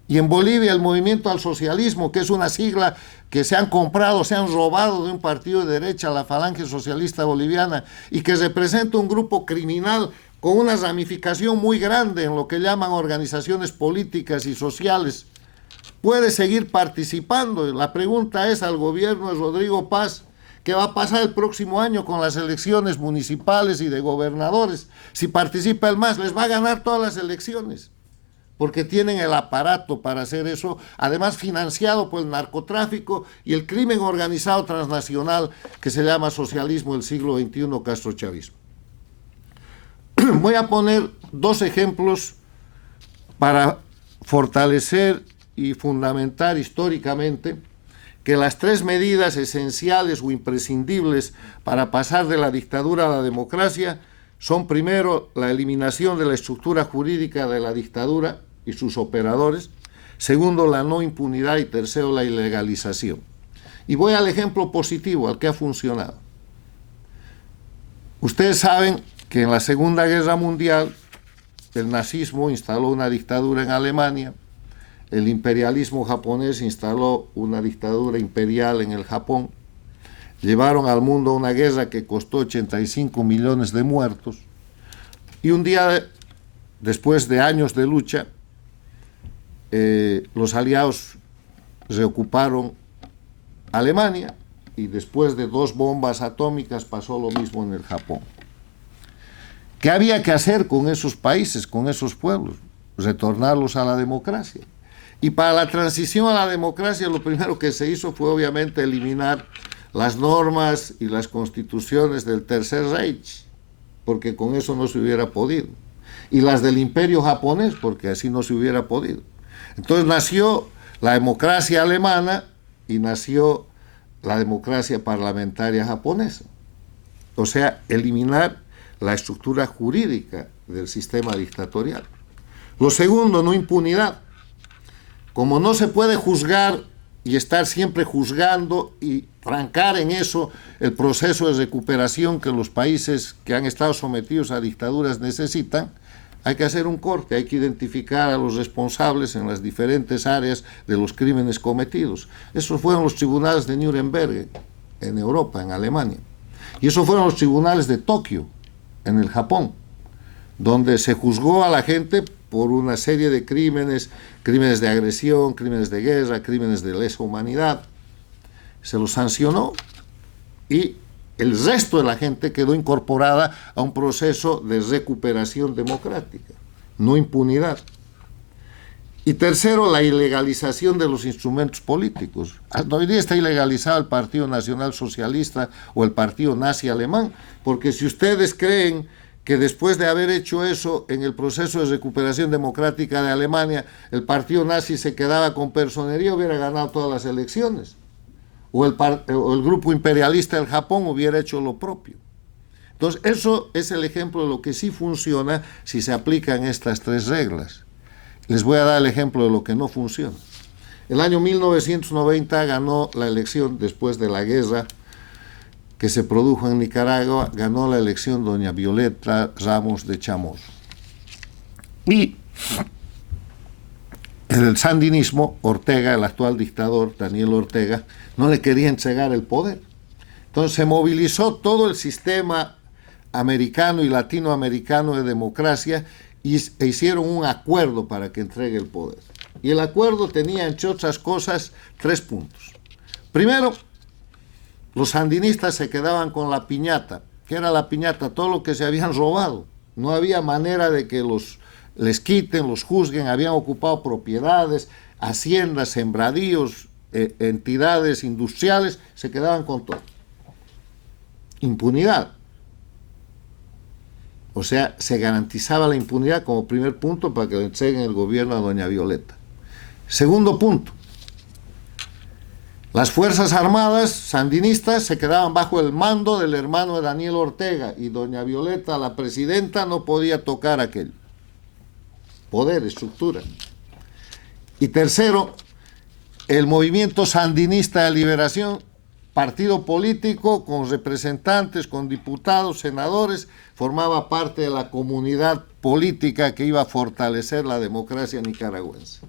Y en Bolivia el movimiento al socialismo, que es una sigla que se han comprado, se han robado de un partido de derecha, la Falange Socialista Boliviana, y que representa un grupo criminal con una ramificación muy grande en lo que llaman organizaciones políticas y sociales, puede seguir participando. La pregunta es al gobierno de Rodrigo Paz, ¿qué va a pasar el próximo año con las elecciones municipales y de gobernadores? Si participa el MAS, les va a ganar todas las elecciones, porque tienen el aparato para hacer eso, además financiado por el narcotráfico y el crimen organizado transnacional que se llama socialismo del siglo XXI, castrochavismo. Voy a poner dos ejemplos para fortalecer y fundamentar históricamente que las tres medidas esenciales o imprescindibles para pasar de la dictadura a la democracia son, primero, la eliminación de la estructura jurídica de la dictadura y sus operadores; segundo, la no impunidad; y tercero, la ilegalización. Y voy al ejemplo positivo, al que ha funcionado. Ustedes saben que en la Segunda Guerra Mundial el nazismo instaló una dictadura en Alemania, el imperialismo japonés instaló una dictadura imperial en el Japón, llevaron al mundo a una guerra que costó 85 millones de muertos, y un día, después de años de lucha, los aliados reocuparon Alemania, y después de 2 bombas atómicas pasó lo mismo en el Japón. ¿Qué había que hacer con esos países, con esos pueblos? Retornarlos a la democracia. Y para la transición a la democracia, lo primero que se hizo fue obviamente eliminar las normas y las constituciones del Tercer Reich, porque con eso no se hubiera podido, y las del Imperio japonés, porque así no se hubiera podido. Entonces nació la democracia alemana y nació la democracia parlamentaria japonesa. O sea, eliminar la estructura jurídica del sistema dictatorial. Lo segundo, no impunidad. Como no se puede juzgar y estar siempre juzgando y trancar en eso el proceso de recuperación que los países que han estado sometidos a dictaduras necesitan, hay que hacer un corte, hay que identificar a los responsables en las diferentes áreas de los crímenes cometidos. Esos fueron los tribunales de Nuremberg en Europa, en Alemania. Y esos fueron los tribunales de Tokio, en el Japón, donde se juzgó a la gente por una serie de crímenes, crímenes de agresión, crímenes de guerra, crímenes de lesa humanidad. Se los sancionó y el resto de la gente quedó incorporada a un proceso de recuperación democrática, no impunidad. Y tercero, la ilegalización de los instrumentos políticos. Hasta hoy día está ilegalizado el Partido Nacional Socialista o el Partido Nazi Alemán, porque si ustedes creen que después de haber hecho eso en el proceso de recuperación democrática de Alemania, el partido nazi se quedaba con personería, hubiera ganado todas las elecciones. O el grupo imperialista del Japón hubiera hecho lo propio. Entonces, eso es el ejemplo de lo que sí funciona si se aplican estas 3 reglas. Les voy a dar el ejemplo de lo que no funciona. El año 1990 ganó la elección, después de la guerra que se produjo en Nicaragua, ganó la elección doña Violeta Ramos de Chamorro. Y el sandinismo, Ortega, el actual dictador, Daniel Ortega, no le quería entregar el poder. Entonces se movilizó todo el sistema americano y latinoamericano de democracia e hicieron un acuerdo para que entregue el poder. Y el acuerdo tenía, entre otras cosas, 3 puntos. Primero, los sandinistas se quedaban con la piñata. ¿Qué era la piñata? Todo lo que se habían robado. No había manera de que les quiten, los juzguen. Habían ocupado propiedades, haciendas, sembradíos, entidades industriales. Se quedaban con todo. Impunidad. O sea, se garantizaba la impunidad como primer punto para que le entreguen el gobierno a doña Violeta. Segundo punto. Las Fuerzas Armadas sandinistas se quedaban bajo el mando del hermano de Daniel Ortega y doña Violeta, la presidenta, no podía tocar aquel poder, estructura. Y tercero, el movimiento sandinista de liberación, partido político con representantes, con diputados, senadores, formaba parte de la comunidad política que iba a fortalecer la democracia nicaragüense.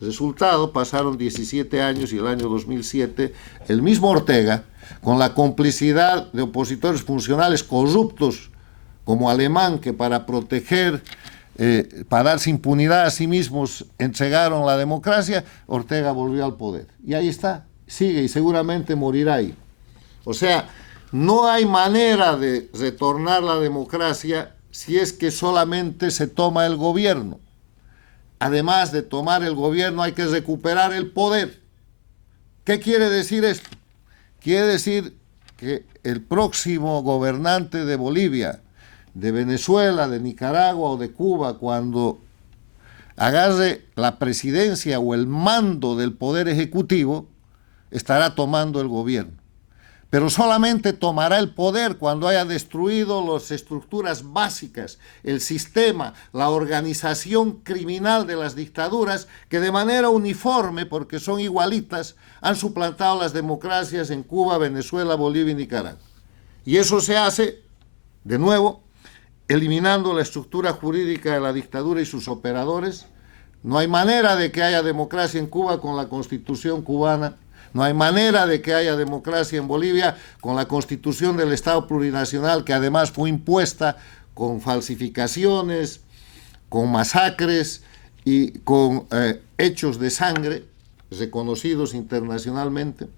Resultado, pasaron 17 años y el año 2007, el mismo Ortega, con la complicidad de opositores funcionales corruptos como Alemán, que para proteger, para darse impunidad a sí mismos, entregaron la democracia, Ortega volvió al poder. Y ahí está, sigue y seguramente morirá ahí. O sea, no hay manera de retornar la democracia si es que solamente se toma el gobierno. Además de tomar el gobierno, hay que recuperar el poder. ¿Qué quiere decir esto? Quiere decir que el próximo gobernante de Bolivia, de Venezuela, de Nicaragua o de Cuba, cuando agarre la presidencia o el mando del poder ejecutivo, estará tomando el gobierno. Pero solamente tomará el poder cuando haya destruido las estructuras básicas, el sistema, la organización criminal de las dictaduras que de manera uniforme, porque son igualitas, han suplantado las democracias en Cuba, Venezuela, Bolivia y Nicaragua. Y eso se hace, de nuevo, eliminando la estructura jurídica de la dictadura y sus operadores. No hay manera de que haya democracia en Cuba con la Constitución cubana. No hay manera de que haya democracia en Bolivia con la constitución del Estado plurinacional, que además fue impuesta con falsificaciones, con masacres y con hechos de sangre reconocidos internacionalmente.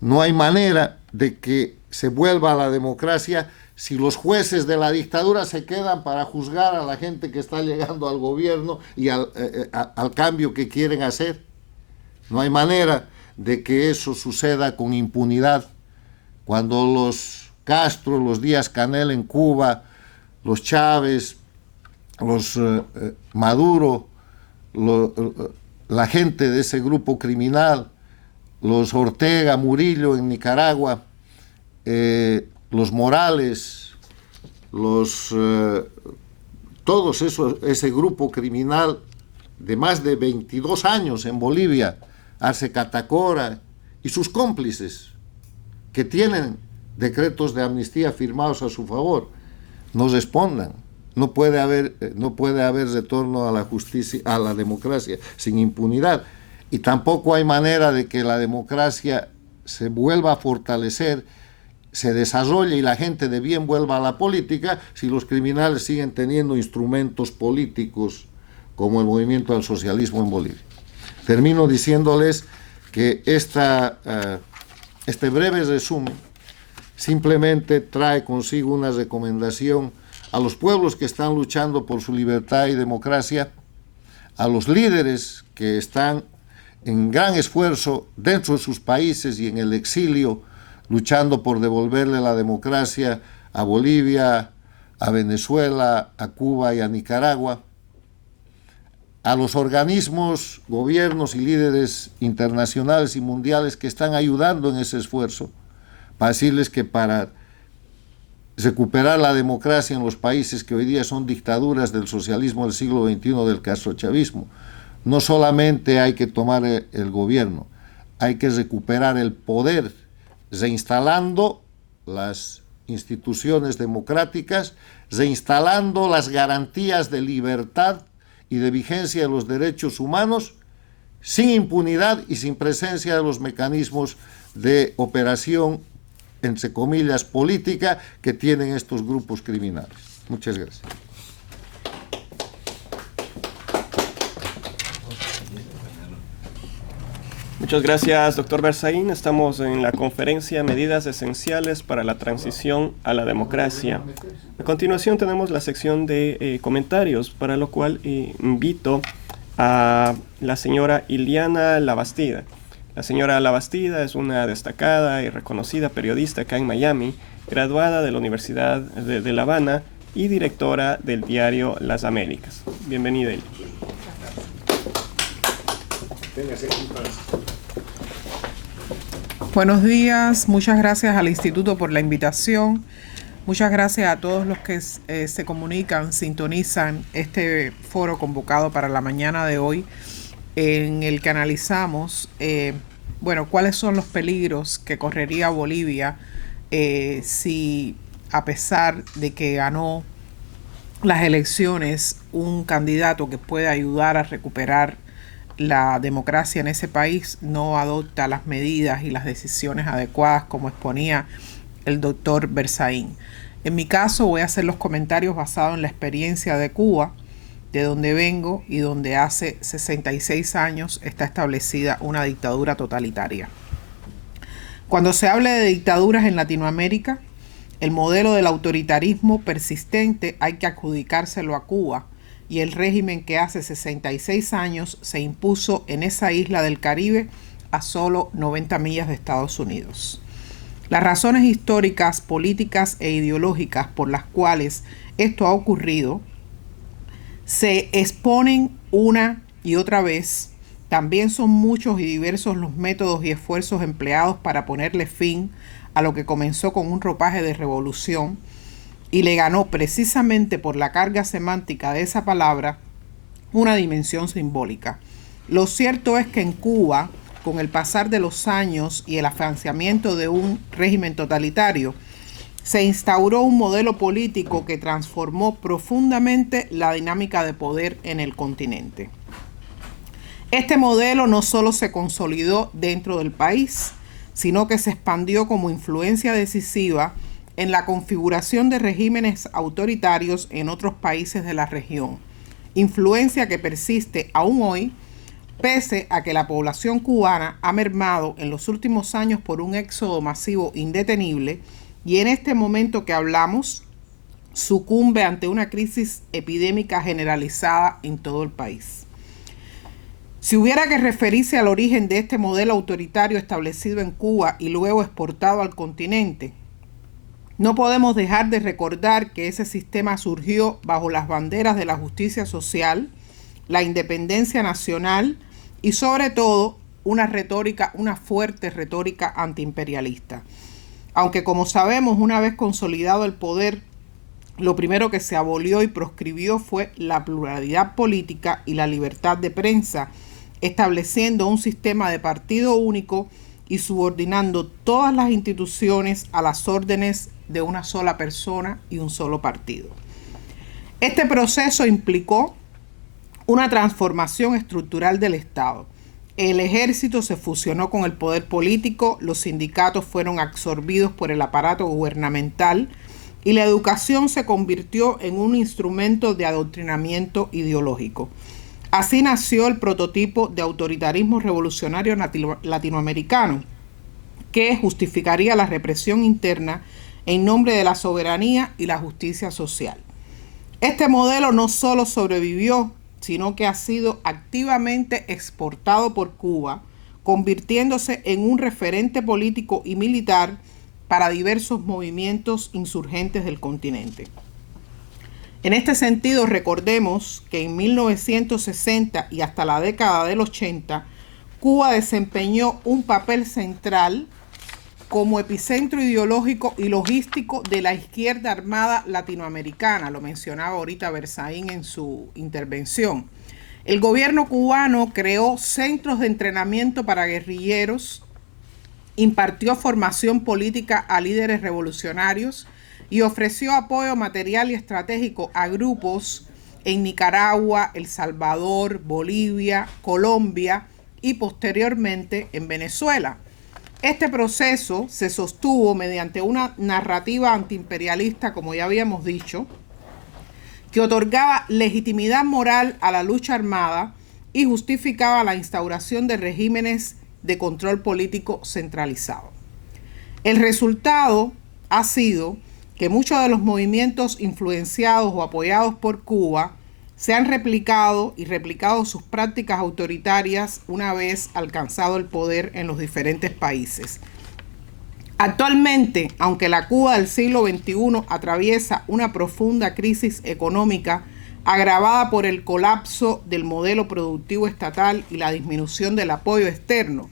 No hay manera de que se vuelva a la democracia si los jueces de la dictadura se quedan para juzgar a la gente que está llegando al gobierno y al cambio que quieren hacer. No hay manera de que eso suceda con impunidad. Cuando los Castro, los Díaz-Canel en Cuba, los Chávez, los Maduro, la gente de ese grupo criminal, los Ortega, Murillo en Nicaragua, los Morales, todos ese grupo criminal de más de 22 años en Bolivia, Arce Catacora y sus cómplices, que tienen decretos de amnistía firmados a su favor, no respondan. No puede haber retorno a la justicia, a la democracia sin impunidad. Y tampoco hay manera de que la democracia se vuelva a fortalecer, se desarrolle y la gente de bien vuelva a la política si los criminales siguen teniendo instrumentos políticos como el movimiento al socialismo en Bolivia. Termino diciéndoles que este breve resumen simplemente trae consigo una recomendación a los pueblos que están luchando por su libertad y democracia, a los líderes que están en gran esfuerzo dentro de sus países y en el exilio, luchando por devolverle la democracia a Bolivia, a Venezuela, a Cuba y a Nicaragua, a los organismos, gobiernos y líderes internacionales y mundiales que están ayudando en ese esfuerzo, para decirles que para recuperar la democracia en los países que hoy día son dictaduras del socialismo del siglo XXI, del castrochavismo, no solamente hay que tomar el gobierno, hay que recuperar el poder, reinstalando las instituciones democráticas, reinstalando las garantías de libertad y de vigencia de los derechos humanos, sin impunidad y sin presencia de los mecanismos de operación entre comillas, política que tienen estos grupos criminales. Muchas gracias. Muchas gracias, doctor Berzaín. Estamos en la conferencia Medidas Esenciales para la Transición a la Democracia. A continuación tenemos la sección de comentarios, para lo cual invito a la señora Iliana Labastida. La señora Labastida es una destacada y reconocida periodista acá en Miami, graduada de la Universidad de La Habana y directora del diario Las Américas. Bienvenida, Iliana. Buenos días, muchas gracias al Instituto por la invitación. Muchas gracias a todos los que se comunican, sintonizan este foro convocado para la mañana de hoy, en el que analizamos cuáles son los peligros que correría Bolivia si, a pesar de que ganó las elecciones, un candidato que puede ayudar a recuperar la democracia en ese país no adopta las medidas y las decisiones adecuadas, como exponía el doctor Berzaín. En mi caso voy a hacer los comentarios basados en la experiencia de Cuba, de donde vengo y donde hace 66 años está establecida una dictadura totalitaria. Cuando se habla de dictaduras en Latinoamérica, el modelo del autoritarismo persistente hay que adjudicárselo a Cuba, y el régimen que hace 66 años se impuso en esa isla del Caribe a solo 90 millas de Estados Unidos. Las razones históricas, políticas e ideológicas por las cuales esto ha ocurrido se exponen una y otra vez. También son muchos y diversos los métodos y esfuerzos empleados para ponerle fin a lo que comenzó con un ropaje de revolución y le ganó, precisamente por la carga semántica de esa palabra, una dimensión simbólica. Lo cierto es que en Cuba, con el pasar de los años y el afianzamiento de un régimen totalitario, se instauró un modelo político que transformó profundamente la dinámica de poder en el continente. Este modelo no solo se consolidó dentro del país, sino que se expandió como influencia decisiva en la configuración de regímenes autoritarios en otros países de la región, influencia que persiste aún hoy, pese a que la población cubana ha mermado en los últimos años por un éxodo masivo indetenible y en este momento que hablamos sucumbe ante una crisis epidémica generalizada en todo el país. Si hubiera que referirse al origen de este modelo autoritario establecido en Cuba y luego exportado al continente, no podemos dejar de recordar que ese sistema surgió bajo las banderas de la justicia social, la independencia nacional y sobre todo una fuerte retórica antiimperialista. Aunque, como sabemos, una vez consolidado el poder, lo primero que se abolió y proscribió fue la pluralidad política y la libertad de prensa, estableciendo un sistema de partido único y subordinando todas las instituciones a las órdenes de una sola persona y un solo partido. Este proceso implicó una transformación estructural del Estado. El ejército se fusionó con el poder político, los sindicatos fueron absorbidos por el aparato gubernamental y la educación se convirtió en un instrumento de adoctrinamiento ideológico. Así nació el prototipo de autoritarismo revolucionario latinoamericano, que justificaría la represión interna en nombre de la soberanía y la justicia social. Este modelo no solo sobrevivió, sino que ha sido activamente exportado por Cuba, convirtiéndose en un referente político y militar para diversos movimientos insurgentes del continente. En este sentido, recordemos que en 1960 y hasta la década del 80, Cuba desempeñó un papel central como epicentro ideológico y logístico de la izquierda armada latinoamericana, lo mencionaba ahorita Berzaín en su intervención. El gobierno cubano creó centros de entrenamiento para guerrilleros, impartió formación política a líderes revolucionarios y ofreció apoyo material y estratégico a grupos en Nicaragua, El Salvador, Bolivia, Colombia y posteriormente en Venezuela. Este proceso se sostuvo mediante una narrativa antiimperialista, como ya habíamos dicho, que otorgaba legitimidad moral a la lucha armada y justificaba la instauración de regímenes de control político centralizado. El resultado ha sido que muchos de los movimientos influenciados o apoyados por Cuba se han replicado sus prácticas autoritarias una vez alcanzado el poder en los diferentes países. Actualmente, aunque la Cuba del siglo XXI atraviesa una profunda crisis económica agravada por el colapso del modelo productivo estatal y la disminución del apoyo externo,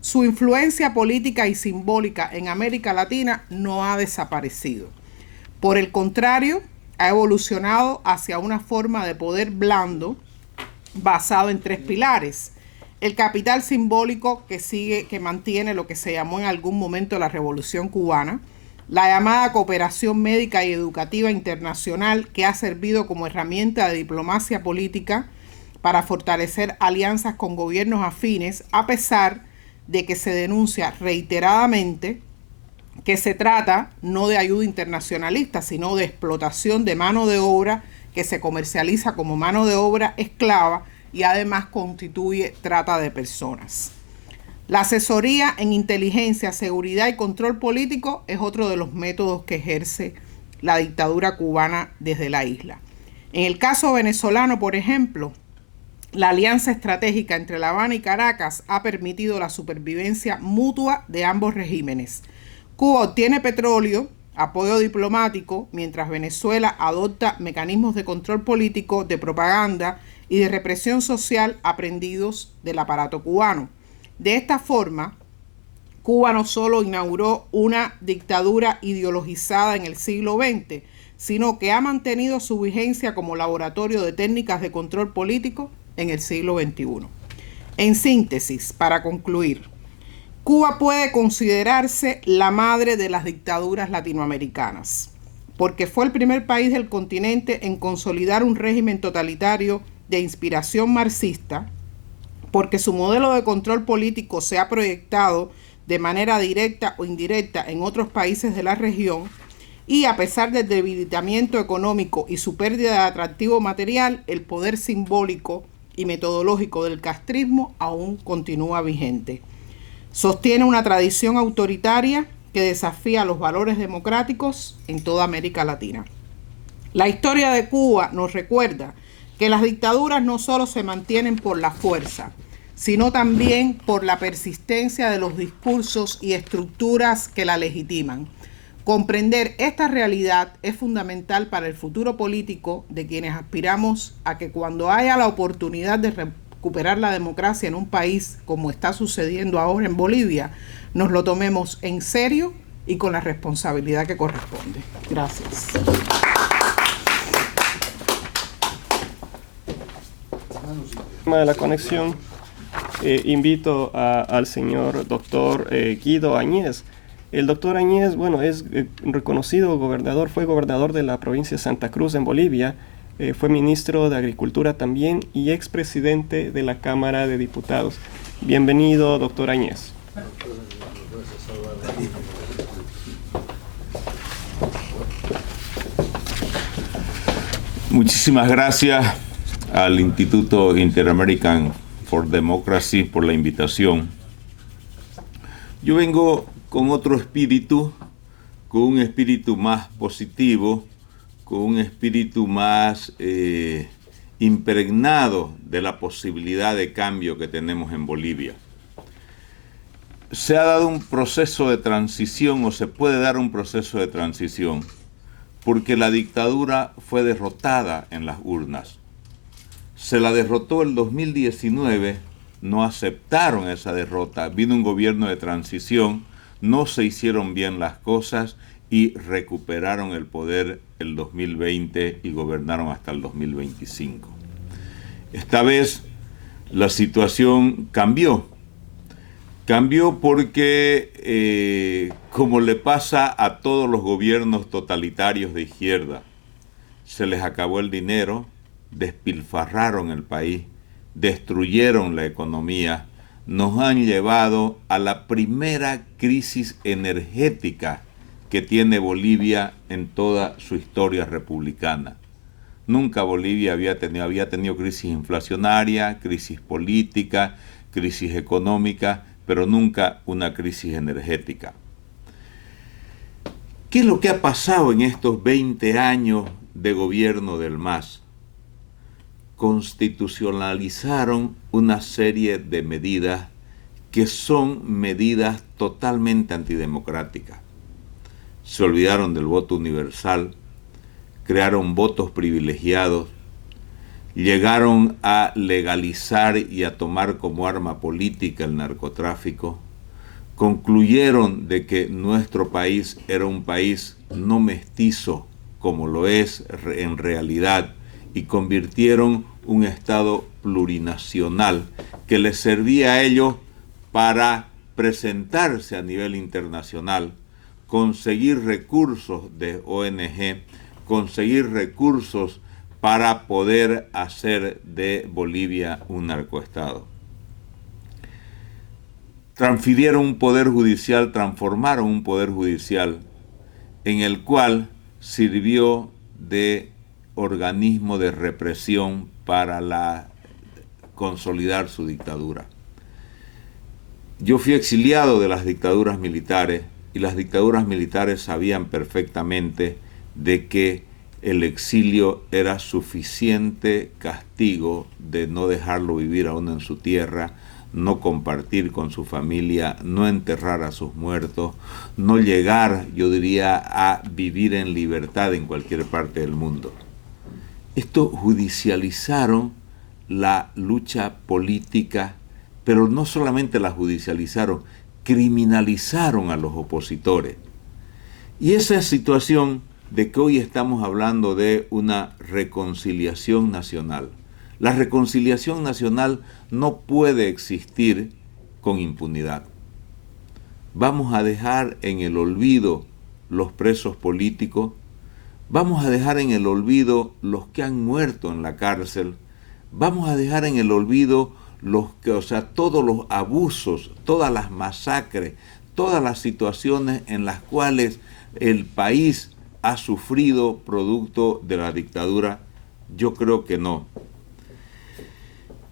su influencia política y simbólica en América Latina no ha desaparecido. Por el contrario, ha evolucionado hacia una forma de poder blando basado en 3 pilares: el capital simbólico que mantiene lo que se llamó en algún momento la Revolución Cubana, la llamada cooperación médica y educativa internacional, que ha servido como herramienta de diplomacia política para fortalecer alianzas con gobiernos afines, a pesar de que se denuncia reiteradamente que se trata no de ayuda internacionalista, sino de explotación de mano de obra que se comercializa como mano de obra esclava y además constituye trata de personas. La asesoría en inteligencia, seguridad y control político es otro de los métodos que ejerce la dictadura cubana desde la isla. En el caso venezolano, por ejemplo, la alianza estratégica entre La Habana y Caracas ha permitido la supervivencia mutua de ambos regímenes. Cuba obtiene petróleo, apoyo diplomático, mientras Venezuela adopta mecanismos de control político, de propaganda y de represión social aprendidos del aparato cubano. De esta forma, Cuba no solo inauguró una dictadura ideologizada en el siglo XX, sino que ha mantenido su vigencia como laboratorio de técnicas de control político en el siglo XXI. En síntesis, para concluir, Cuba puede considerarse la madre de las dictaduras latinoamericanas, porque fue el primer país del continente en consolidar un régimen totalitario de inspiración marxista, porque su modelo de control político se ha proyectado de manera directa o indirecta en otros países de la región, y a pesar del debilitamiento económico y su pérdida de atractivo material, el poder simbólico y metodológico del castrismo aún continúa vigente. Sostiene una tradición autoritaria que desafía los valores democráticos en toda América Latina. La historia de Cuba nos recuerda que las dictaduras no solo se mantienen por la fuerza, sino también por la persistencia de los discursos y estructuras que la legitiman. Comprender esta realidad es fundamental para el futuro político de quienes aspiramos a que cuando haya la oportunidad de recuperar la democracia en un país como está sucediendo ahora en Bolivia, nos lo tomemos en serio y con la responsabilidad que corresponde. Gracias. De la conexión, invito al señor doctor Guido Añez. El doctor Añez, bueno, es reconocido gobernador, fue gobernador de la provincia de Santa Cruz en Bolivia, fue ministro de Agricultura también y expresidente de la Cámara de Diputados. Bienvenido, doctor Añez. Muchísimas gracias al Instituto Inter-American for Democracy por la invitación. Yo vengo con otro espíritu, con un espíritu más positivo, con un espíritu más impregnado de la posibilidad de cambio que tenemos en Bolivia. Se ha dado un proceso de transición, o se puede dar un proceso de transición, porque la dictadura fue derrotada en las urnas. Se la derrotó el 2019, no aceptaron esa derrota, vino un gobierno de transición, no se hicieron bien las cosas y recuperaron el poder el 2020 y gobernaron hasta el 2025. Esta vez la situación cambió. Cambió porque, como le pasa a todos los gobiernos totalitarios de izquierda, se les acabó el dinero, despilfarraron el país, destruyeron la economía, nos han llevado a la primera crisis energética que tiene Bolivia en toda su historia republicana. Nunca Bolivia había tenido crisis inflacionaria, crisis política, crisis económica, pero nunca una crisis energética. ¿Qué es lo que ha pasado en estos 20 años de gobierno del MAS? Constitucionalizaron una serie de medidas que son medidas totalmente antidemocráticas. Se olvidaron del voto universal, crearon votos privilegiados, llegaron a legalizar y a tomar como arma política el narcotráfico, concluyeron de que nuestro país era un país no mestizo como lo es en realidad y convirtieron un Estado plurinacional que les servía a ellos para presentarse a nivel internacional, conseguir recursos de ONG, conseguir recursos para poder hacer de Bolivia un narcoestado. Transfirieron un poder judicial, transformaron un poder judicial en el cual sirvió de organismo de represión para consolidar su dictadura. Yo fui exiliado de las dictaduras militares y las dictaduras militares sabían perfectamente de que el exilio era suficiente castigo de no dejarlo vivir a uno en su tierra, no compartir con su familia, no enterrar a sus muertos, no llegar, yo diría, a vivir en libertad en cualquier parte del mundo. Esto judicializaron la lucha política, pero no solamente la judicializaron, criminalizaron a los opositores. Y esa situación de que hoy estamos hablando de una reconciliación nacional. La reconciliación nacional no puede existir con impunidad. Vamos a dejar en el olvido los presos políticos, vamos a dejar en el olvido los que han muerto en la cárcel, vamos a dejar en el olvido todos los abusos, todas las masacres, todas las situaciones en las cuales el país ha sufrido producto de la dictadura. Yo creo que no.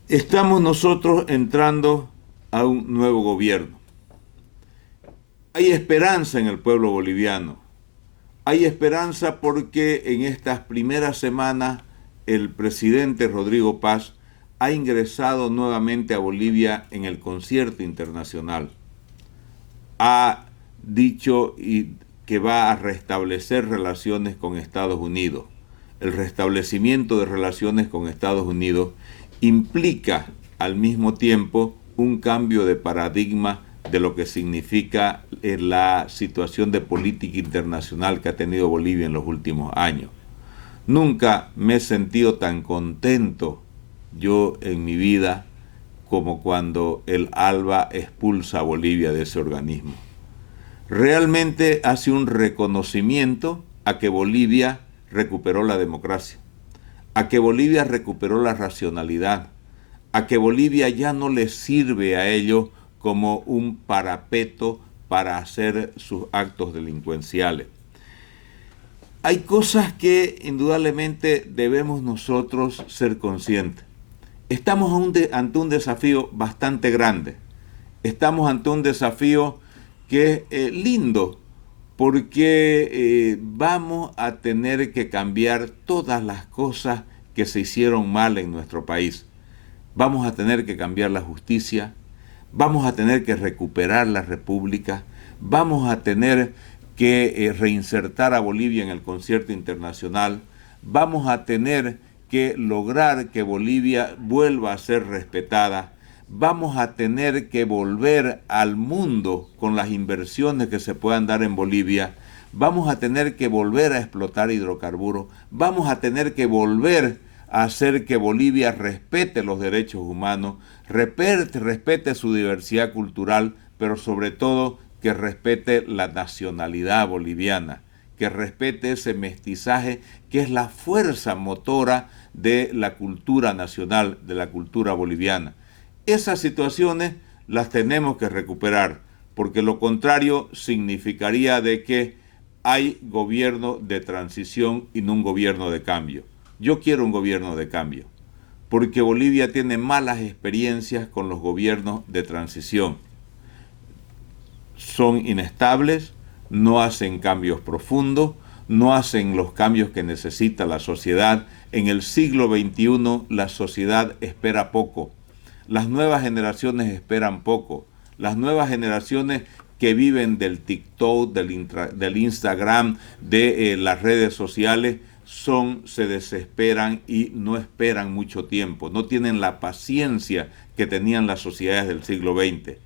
Estamos nosotros entrando a un nuevo gobierno. Hay esperanza en el pueblo boliviano. Hay esperanza porque en estas primeras semanas el presidente Rodrigo Paz ha ingresado nuevamente a Bolivia en el concierto internacional. Ha dicho que va a restablecer relaciones con Estados Unidos. El restablecimiento de relaciones con Estados Unidos implica al mismo tiempo un cambio de paradigma de lo que significa la situación de política internacional que ha tenido Bolivia en los últimos años. Nunca me he sentido tan contento yo en mi vida como cuando el ALBA expulsa a Bolivia de ese organismo. Realmente hace un reconocimiento a que Bolivia recuperó la democracia, a que Bolivia recuperó la racionalidad, a que Bolivia ya no le sirve a ellos como un parapeto para hacer sus actos delincuenciales. Hay cosas que indudablemente debemos nosotros ser conscientes. Estamos ante un desafío bastante grande. Estamos ante un desafío que es lindo, porque vamos a tener que cambiar todas las cosas que se hicieron mal en nuestro país. Vamos a tener que cambiar la justicia, vamos a tener que recuperar la república, vamos a tener que reinsertar a Bolivia en el concierto internacional, vamos a tener que lograr que Bolivia vuelva a ser respetada, vamos a tener que volver al mundo con las inversiones que se puedan dar en Bolivia, vamos a tener que volver a explotar hidrocarburos, vamos a tener que volver a hacer que Bolivia respete los derechos humanos, respete su diversidad cultural, pero sobre todo que respete la nacionalidad boliviana, que respete ese mestizaje que es la fuerza motora de la cultura nacional, de la cultura boliviana. Esas situaciones las tenemos que recuperar, porque lo contrario significaría de que hay gobierno de transición y no un gobierno de cambio. Yo quiero un gobierno de cambio, porque Bolivia tiene malas experiencias con los gobiernos de transición. Son inestables, no hacen cambios profundos, no hacen los cambios que necesita la sociedad. En el siglo XXI la sociedad espera poco. Las nuevas generaciones esperan poco. Las nuevas generaciones que viven del TikTok, del Instagram, de las redes sociales, se desesperan y no esperan mucho tiempo. No tienen la paciencia que tenían las sociedades del siglo XX.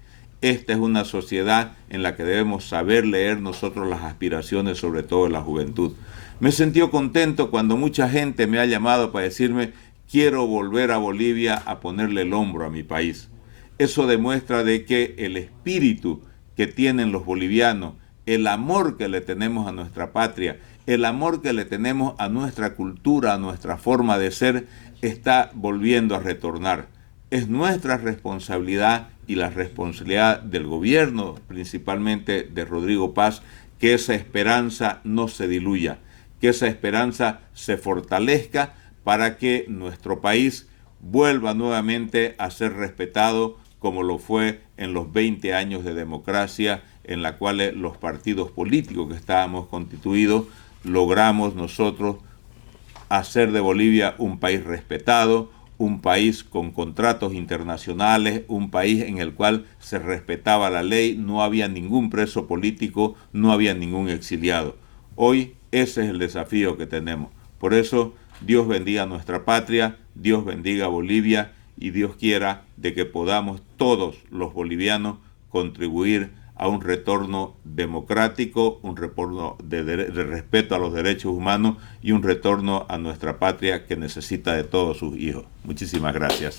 Esta es una sociedad en la que debemos saber leer nosotros las aspiraciones, sobre todo de la juventud. Me he sentido contento cuando mucha gente me ha llamado para decirme: quiero volver a Bolivia a ponerle el hombro a mi país. Eso demuestra de que el espíritu que tienen los bolivianos, el amor que le tenemos a nuestra patria, el amor que le tenemos a nuestra cultura, a nuestra forma de ser, está volviendo a retornar. Es nuestra responsabilidad y la responsabilidad del gobierno, principalmente de Rodrigo Paz, que esa esperanza no se diluya, que esa esperanza se fortalezca para que nuestro país vuelva nuevamente a ser respetado como lo fue en los 20 años de democracia en la cual los partidos políticos que estábamos constituidos logramos nosotros hacer de Bolivia un país respetado, un país con contratos internacionales, un país en el cual se respetaba la ley, no había ningún preso político, no había ningún exiliado. Hoy ese es el desafío que tenemos. Por eso Dios bendiga a nuestra patria, Dios bendiga a Bolivia y Dios quiera de que podamos todos los bolivianos contribuir a un retorno democrático, un retorno de respeto a los derechos humanos y un retorno a nuestra patria que necesita de todos sus hijos. Muchísimas gracias.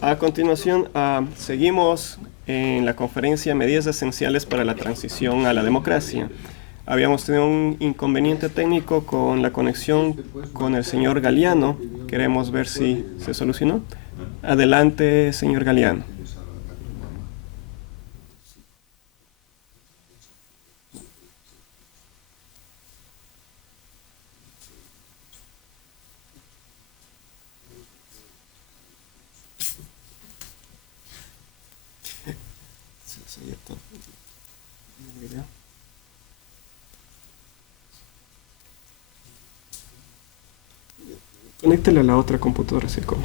A continuación, seguimos en la conferencia Medidas Esenciales para la Transición a la Democracia. Habíamos tenido un inconveniente técnico con la conexión con el señor Galeano. Queremos ver si se solucionó. Adelante, señor Galeano. Conéctele a la otra computadora, Circo.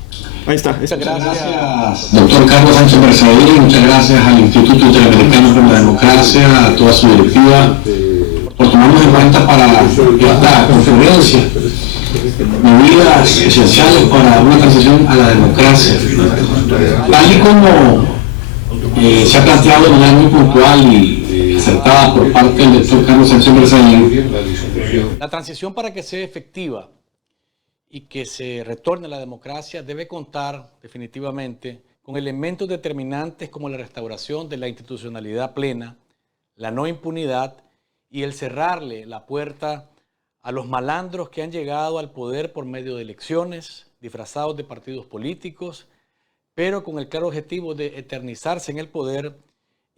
Ahí está. Muchas gracias, doctor Carlos Sánchez Mercadillo. Muchas gracias al Instituto Interamericano por la Democracia, a toda su directiva, por tomarnos en cuenta para esta conferencia. Medidas esenciales para una transición a la democracia. Tal y como se ha planteado de manera muy puntual y acertada por parte del doctor Carlos Sánchez Mercadillo, la transición, para que sea efectiva y que se retorne a la democracia, debe contar definitivamente con elementos determinantes como la restauración de la institucionalidad plena, la no impunidad y el cerrarle la puerta a los malandros que han llegado al poder por medio de elecciones, disfrazados de partidos políticos, pero con el claro objetivo de eternizarse en el poder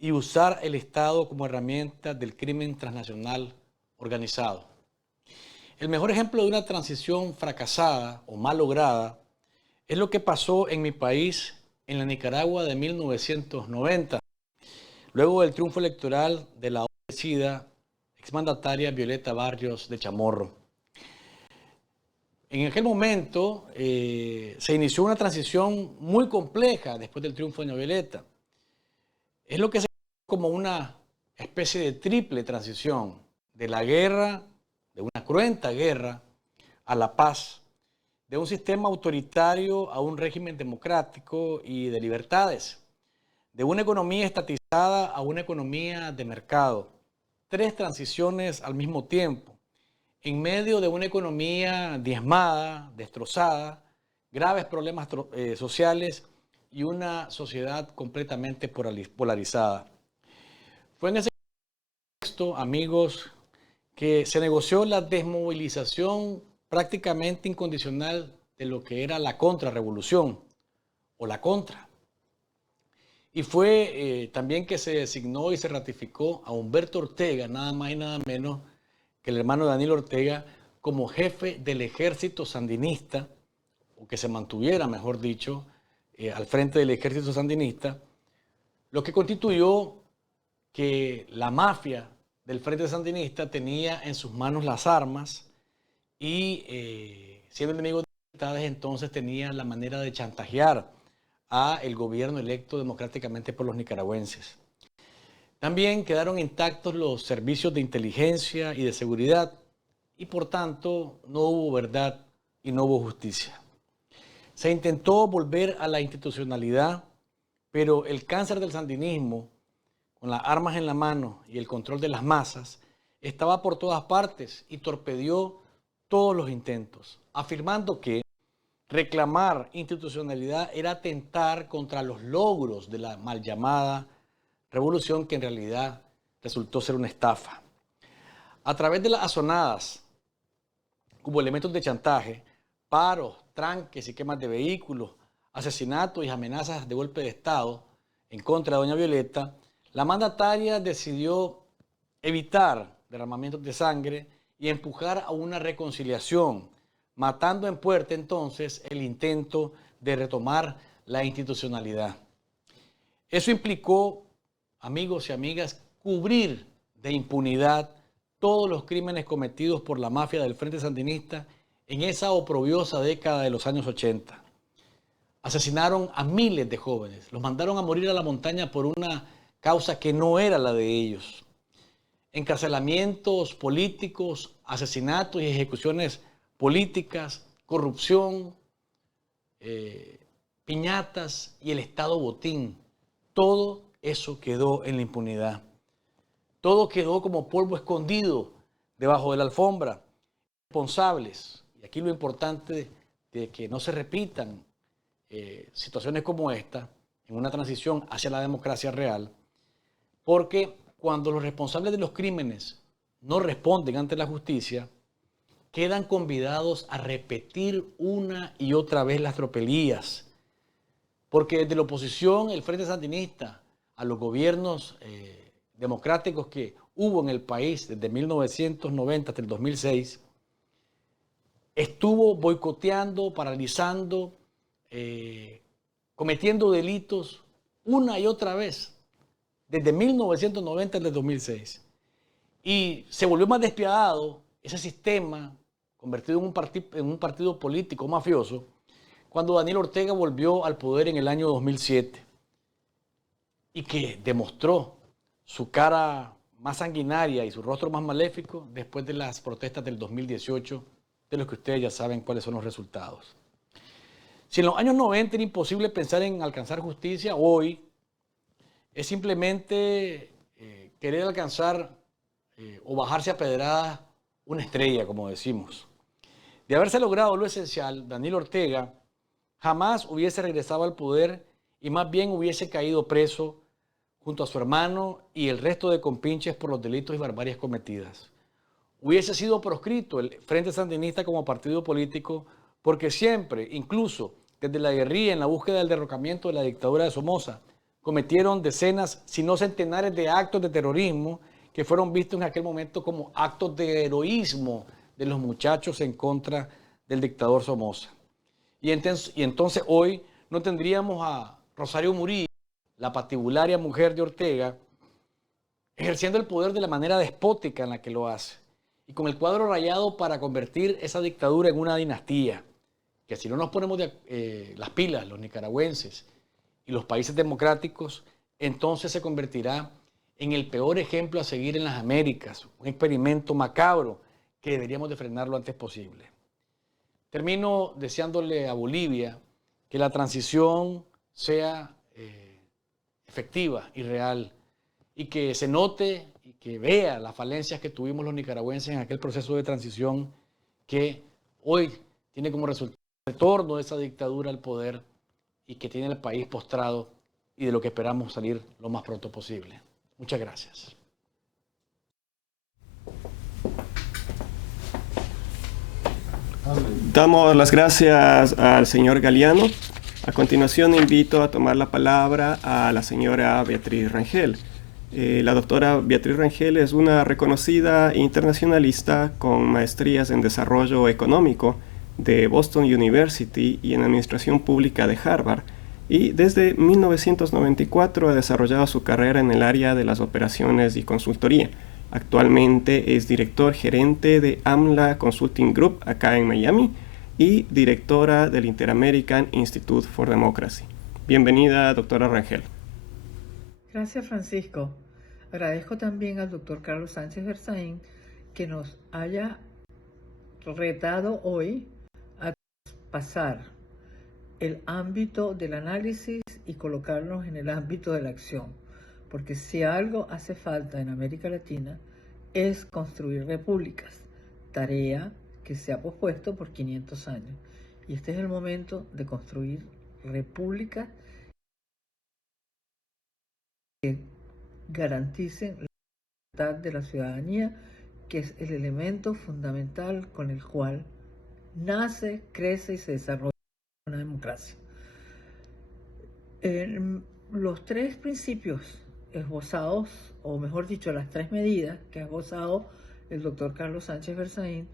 y usar el Estado como herramienta del crimen transnacional organizado. El mejor ejemplo de una transición fracasada o mal lograda es lo que pasó en mi país, en la Nicaragua de 1990, luego del triunfo electoral de la fallecida exmandataria Violeta Barrios de Chamorro. En aquel momento se inició una transición muy compleja después del triunfo de Violeta. Es lo que se conoce como una especie de triple transición, de la guerra, de una cruenta guerra, a la paz, de un sistema autoritario a un régimen democrático y de libertades, de una economía estatizada a una economía de mercado. Tres transiciones al mismo tiempo, en medio de una economía diezmada, destrozada, graves problemas sociales y una sociedad completamente polarizada. Fue en ese contexto, amigos, que se negoció la desmovilización prácticamente incondicional de lo que era la contrarrevolución o la contra. Y fue también que se designó y se ratificó a Humberto Ortega, nada más y nada menos que el hermano de Daniel Ortega, como jefe del ejército sandinista, o que se mantuviera, mejor dicho, al frente del ejército sandinista, lo que constituyó que la mafia del frente sandinista tenía en sus manos las armas y siendo enemigo de las libertades, entonces tenía la manera de chantajear a el gobierno electo democráticamente por los nicaragüenses. También quedaron intactos los servicios de inteligencia y de seguridad y por tanto no hubo verdad y no hubo justicia. Se intentó volver a la institucionalidad, pero el cáncer del sandinismo, con las armas en la mano y el control de las masas, estaba por todas partes y torpedió todos los intentos, afirmando que reclamar institucionalidad era atentar contra los logros de la mal llamada revolución, que en realidad resultó ser una estafa. A través de las azonadas, como elementos de chantaje, paros, tranques y quemas de vehículos, asesinatos y amenazas de golpe de Estado en contra de doña Violeta, la mandataria decidió evitar derramamientos de sangre y empujar a una reconciliación, matando en puerta entonces el intento de retomar la institucionalidad. Eso implicó, amigos y amigas, cubrir de impunidad todos los crímenes cometidos por la mafia del Frente Sandinista en esa oprobiosa década de los años 80. Asesinaron a miles de jóvenes, los mandaron a morir a la montaña por una causa que no era la de ellos. Encarcelamientos políticos, asesinatos y ejecuciones políticas, corrupción, piñatas y el Estado botín. Todo eso quedó en la impunidad. Todo quedó como polvo escondido debajo de la alfombra. Responsables, y aquí lo importante de que no se repitan situaciones como esta en una transición hacia la democracia real, porque cuando los responsables de los crímenes no responden ante la justicia, quedan convidados a repetir una y otra vez las tropelías. Porque desde la oposición, el Frente Sandinista, a los gobiernos democráticos que hubo en el país desde 1990 hasta el 2006, estuvo boicoteando, paralizando, cometiendo delitos una y otra vez, desde 1990 hasta el 2006. Y se volvió más despiadado ese sistema, convertido en un partido político mafioso, cuando Daniel Ortega volvió al poder en el año 2007 y que demostró su cara más sanguinaria y su rostro más maléfico después de las protestas del 2018, de los que ustedes ya saben cuáles son los resultados. Si en los años 90 era imposible pensar en alcanzar justicia, hoy es simplemente querer alcanzar o bajarse a pedradas una estrella, como decimos. De haberse logrado lo esencial, Daniel Ortega jamás hubiese regresado al poder y más bien hubiese caído preso junto a su hermano y el resto de compinches por los delitos y barbarias cometidas. Hubiese sido proscrito el Frente Sandinista como partido político porque siempre, incluso desde la guerrilla en la búsqueda del derrocamiento de la dictadura de Somoza, cometieron decenas, si no centenares de actos de terrorismo que fueron vistos en aquel momento como actos de heroísmo de los muchachos en contra del dictador Somoza. Y entonces hoy no tendríamos a Rosario Murillo, la patibularia mujer de Ortega, ejerciendo el poder de la manera despótica en la que lo hace, y con el cuadro rayado para convertir esa dictadura en una dinastía, que si no nos ponemos las pilas, los nicaragüenses y los países democráticos, entonces se convertirá en el peor ejemplo a seguir en las Américas, un experimento macabro que deberíamos de frenar lo antes posible. Termino deseándole a Bolivia que la transición sea efectiva y real y que se note y que vea las falencias que tuvimos los nicaragüenses en aquel proceso de transición que hoy tiene como resultado el retorno de esa dictadura al poder y que tiene el país postrado y de lo que esperamos salir lo más pronto posible. Muchas gracias. Damos las gracias al señor Galeano. A continuación invito a tomar la palabra a la señora Beatriz Rangel. La doctora Beatriz Rangel es una reconocida internacionalista con maestrías en desarrollo económico de Boston University y en administración pública de Harvard, y desde 1994 ha desarrollado su carrera en el área de las operaciones y consultoría. Actualmente es director gerente de AMLA Consulting Group acá en Miami y directora del Inter-American Institute for Democracy. Bienvenida, doctora Rangel. Gracias, Francisco. Agradezco también al doctor Carlos Sánchez Berzaín que nos haya retado hoy a pasar el ámbito del análisis y colocarnos en el ámbito de la acción. Porque si algo hace falta en América Latina es construir repúblicas, tarea que se ha pospuesto por 500 años. Y este es el momento de construir repúblicas que garanticen la libertad de la ciudadanía, que es el elemento fundamental con el cual nace, crece y se desarrolla una democracia. Los tres principios esbozados, o mejor dicho, las tres medidas que ha esbozado el doctor Carlos Sánchez Berzaín,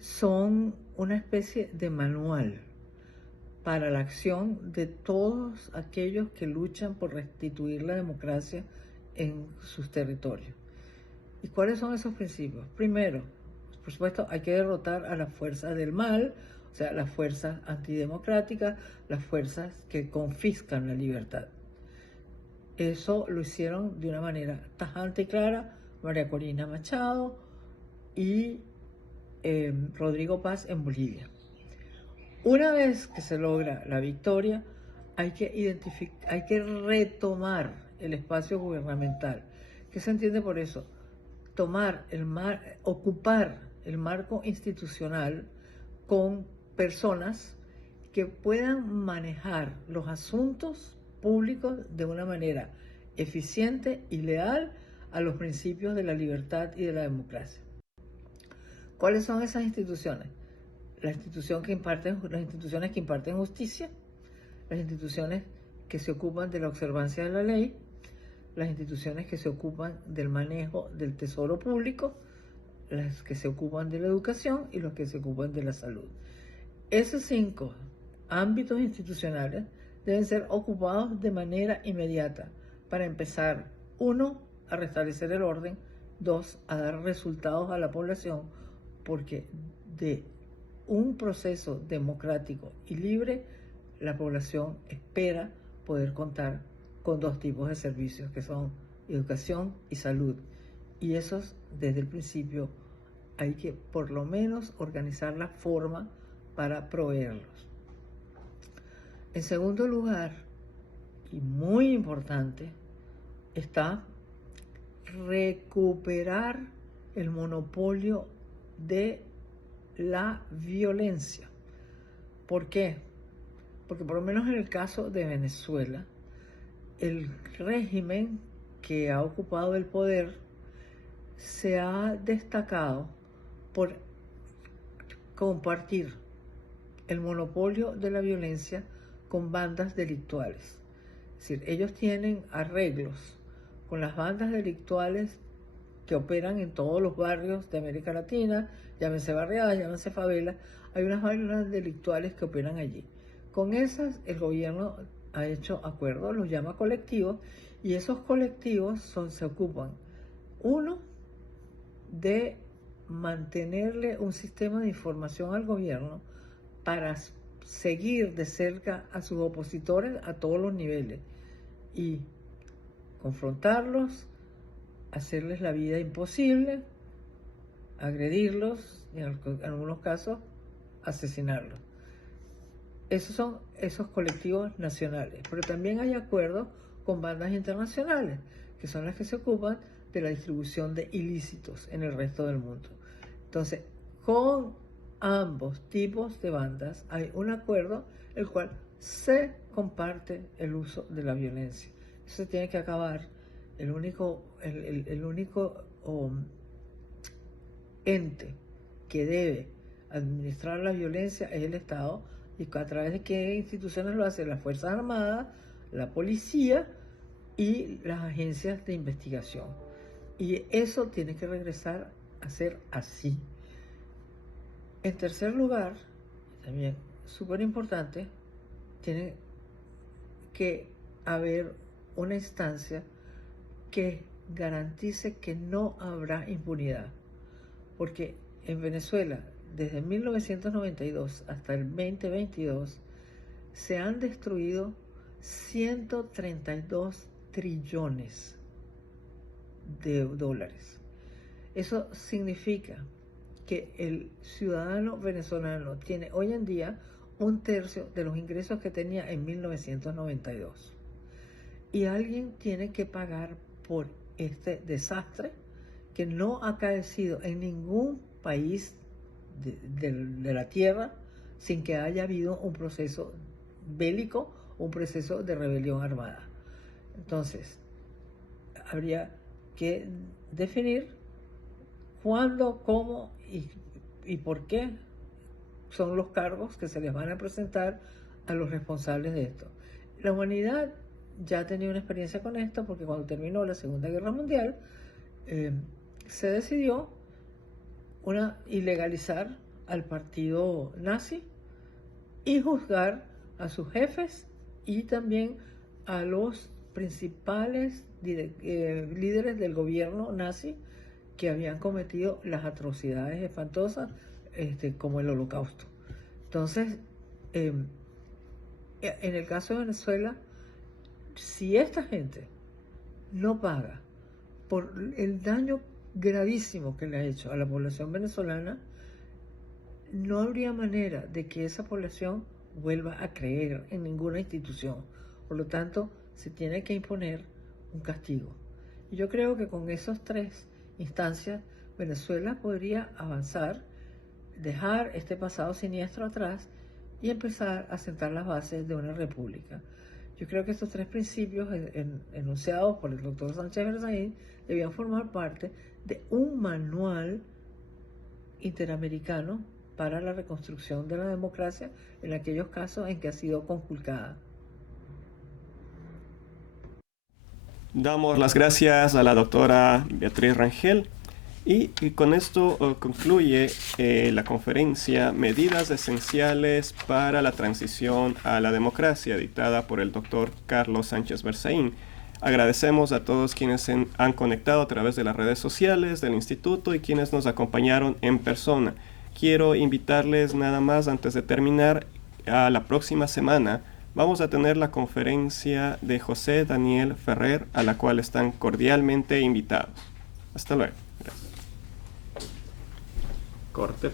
son una especie de manual para la acción de todos aquellos que luchan por restituir la democracia en sus territorios. ¿Y cuáles son esos principios? Primero, por supuesto, hay que derrotar a las fuerzas del mal, o sea, las fuerzas antidemocráticas, las fuerzas que confiscan la libertad. Eso lo hicieron de una manera tajante y clara María Corina Machado y Rodrigo Paz en Bolivia. Una vez que se logra la victoria, hay que retomar el espacio gubernamental. ¿Qué se entiende por eso? Ocupar el marco institucional con personas que puedan manejar los asuntos públicos de una manera eficiente y leal a los principios de la libertad y de la democracia. ¿Cuáles son esas instituciones? Las instituciones que imparten justicia, las instituciones que se ocupan de la observancia de la ley, las instituciones que se ocupan del manejo del tesoro público, las que se ocupan de la educación y los que se ocupan de la salud. Esos 5 ámbitos institucionales deben ser ocupados de manera inmediata para empezar, 1, a restablecer el orden, 2, a dar resultados a la población, porque de un proceso democrático y libre, la población espera poder contar con 2 tipos de servicios, que son educación y salud. Y esos, desde el principio, hay que por lo menos organizar la forma para proveerlos. En segundo lugar, y muy importante, está recuperar el monopolio de la violencia. ¿Por qué? Porque por lo menos en el caso de Venezuela, el régimen que ha ocupado el poder se ha destacado por compartir el monopolio de la violencia con bandas delictuales. Es decir, ellos tienen arreglos con las bandas delictuales que operan en todos los barrios de América Latina, llámense barriadas, llámense favelas, hay unas bandas delictuales que operan allí. Con esas el gobierno ha hecho acuerdos, los llama colectivos, y esos colectivos se ocupan, 1, de mantenerle un sistema de información al gobierno para seguir de cerca a sus opositores a todos los niveles y confrontarlos, hacerles la vida imposible, agredirlos y en algunos casos asesinarlos. Esos son esos colectivos nacionales, pero también hay acuerdos con bandas internacionales, que son las que se ocupan de la distribución de ilícitos en el resto del mundo. Entonces, con ambos tipos de bandas hay un acuerdo el cual se comparte el uso de la violencia. Eso tiene que acabar. El único ente que debe administrar la violencia es el Estado, y a través de qué instituciones lo hacen las Fuerzas Armadas, la policía y las agencias de investigación. Y eso tiene que regresar a ser así. En tercer lugar, también súper importante, tiene que haber una instancia que garantice que no habrá impunidad. Porque en Venezuela, desde 1992 hasta el 2022, se han destruido 132 trillones de dólares. Eso significa que el ciudadano venezolano tiene hoy en día 1/3 de los ingresos que tenía en 1992. Y alguien tiene que pagar por este desastre que no ha acaecido en ningún país de la tierra sin que haya habido un proceso bélico, un proceso de rebelión armada. Entonces, habría que definir cuándo, cómo y por qué son los cargos que se les van a presentar a los responsables de esto. La humanidad ya tenía una experiencia con esto, porque cuando terminó la Segunda Guerra Mundial se decidió ilegalizar al partido nazi y juzgar a sus jefes y también a los principales líderes del gobierno nazi que habían cometido las atrocidades espantosas como el Holocausto. Entonces, en el caso de Venezuela, si esta gente no paga por el daño gravísimo que le ha hecho a la población venezolana, no habría manera de que esa población vuelva a creer en ninguna institución. Por lo tanto, se tiene que imponer un castigo. Y yo creo que con esas 3 instancias, Venezuela podría avanzar, dejar este pasado siniestro atrás y empezar a sentar las bases de una república. Yo creo que estos 3 principios enunciados por el doctor Sánchez Berzaín debían formar parte de un manual interamericano para la reconstrucción de la democracia en aquellos casos en que ha sido conculcada. Damos las gracias a la doctora Beatriz Rangel y con esto concluye la conferencia Medidas Esenciales para la Transición a la Democracia, dictada por el doctor Carlos Sánchez Berzaín. Agradecemos a todos quienes se han conectado a través de las redes sociales del instituto y quienes nos acompañaron en persona. Quiero invitarles nada más antes de terminar, a la próxima semana vamos a tener la conferencia de José Daniel Ferrer, a la cual están cordialmente invitados. Hasta luego. Gracias. Corte.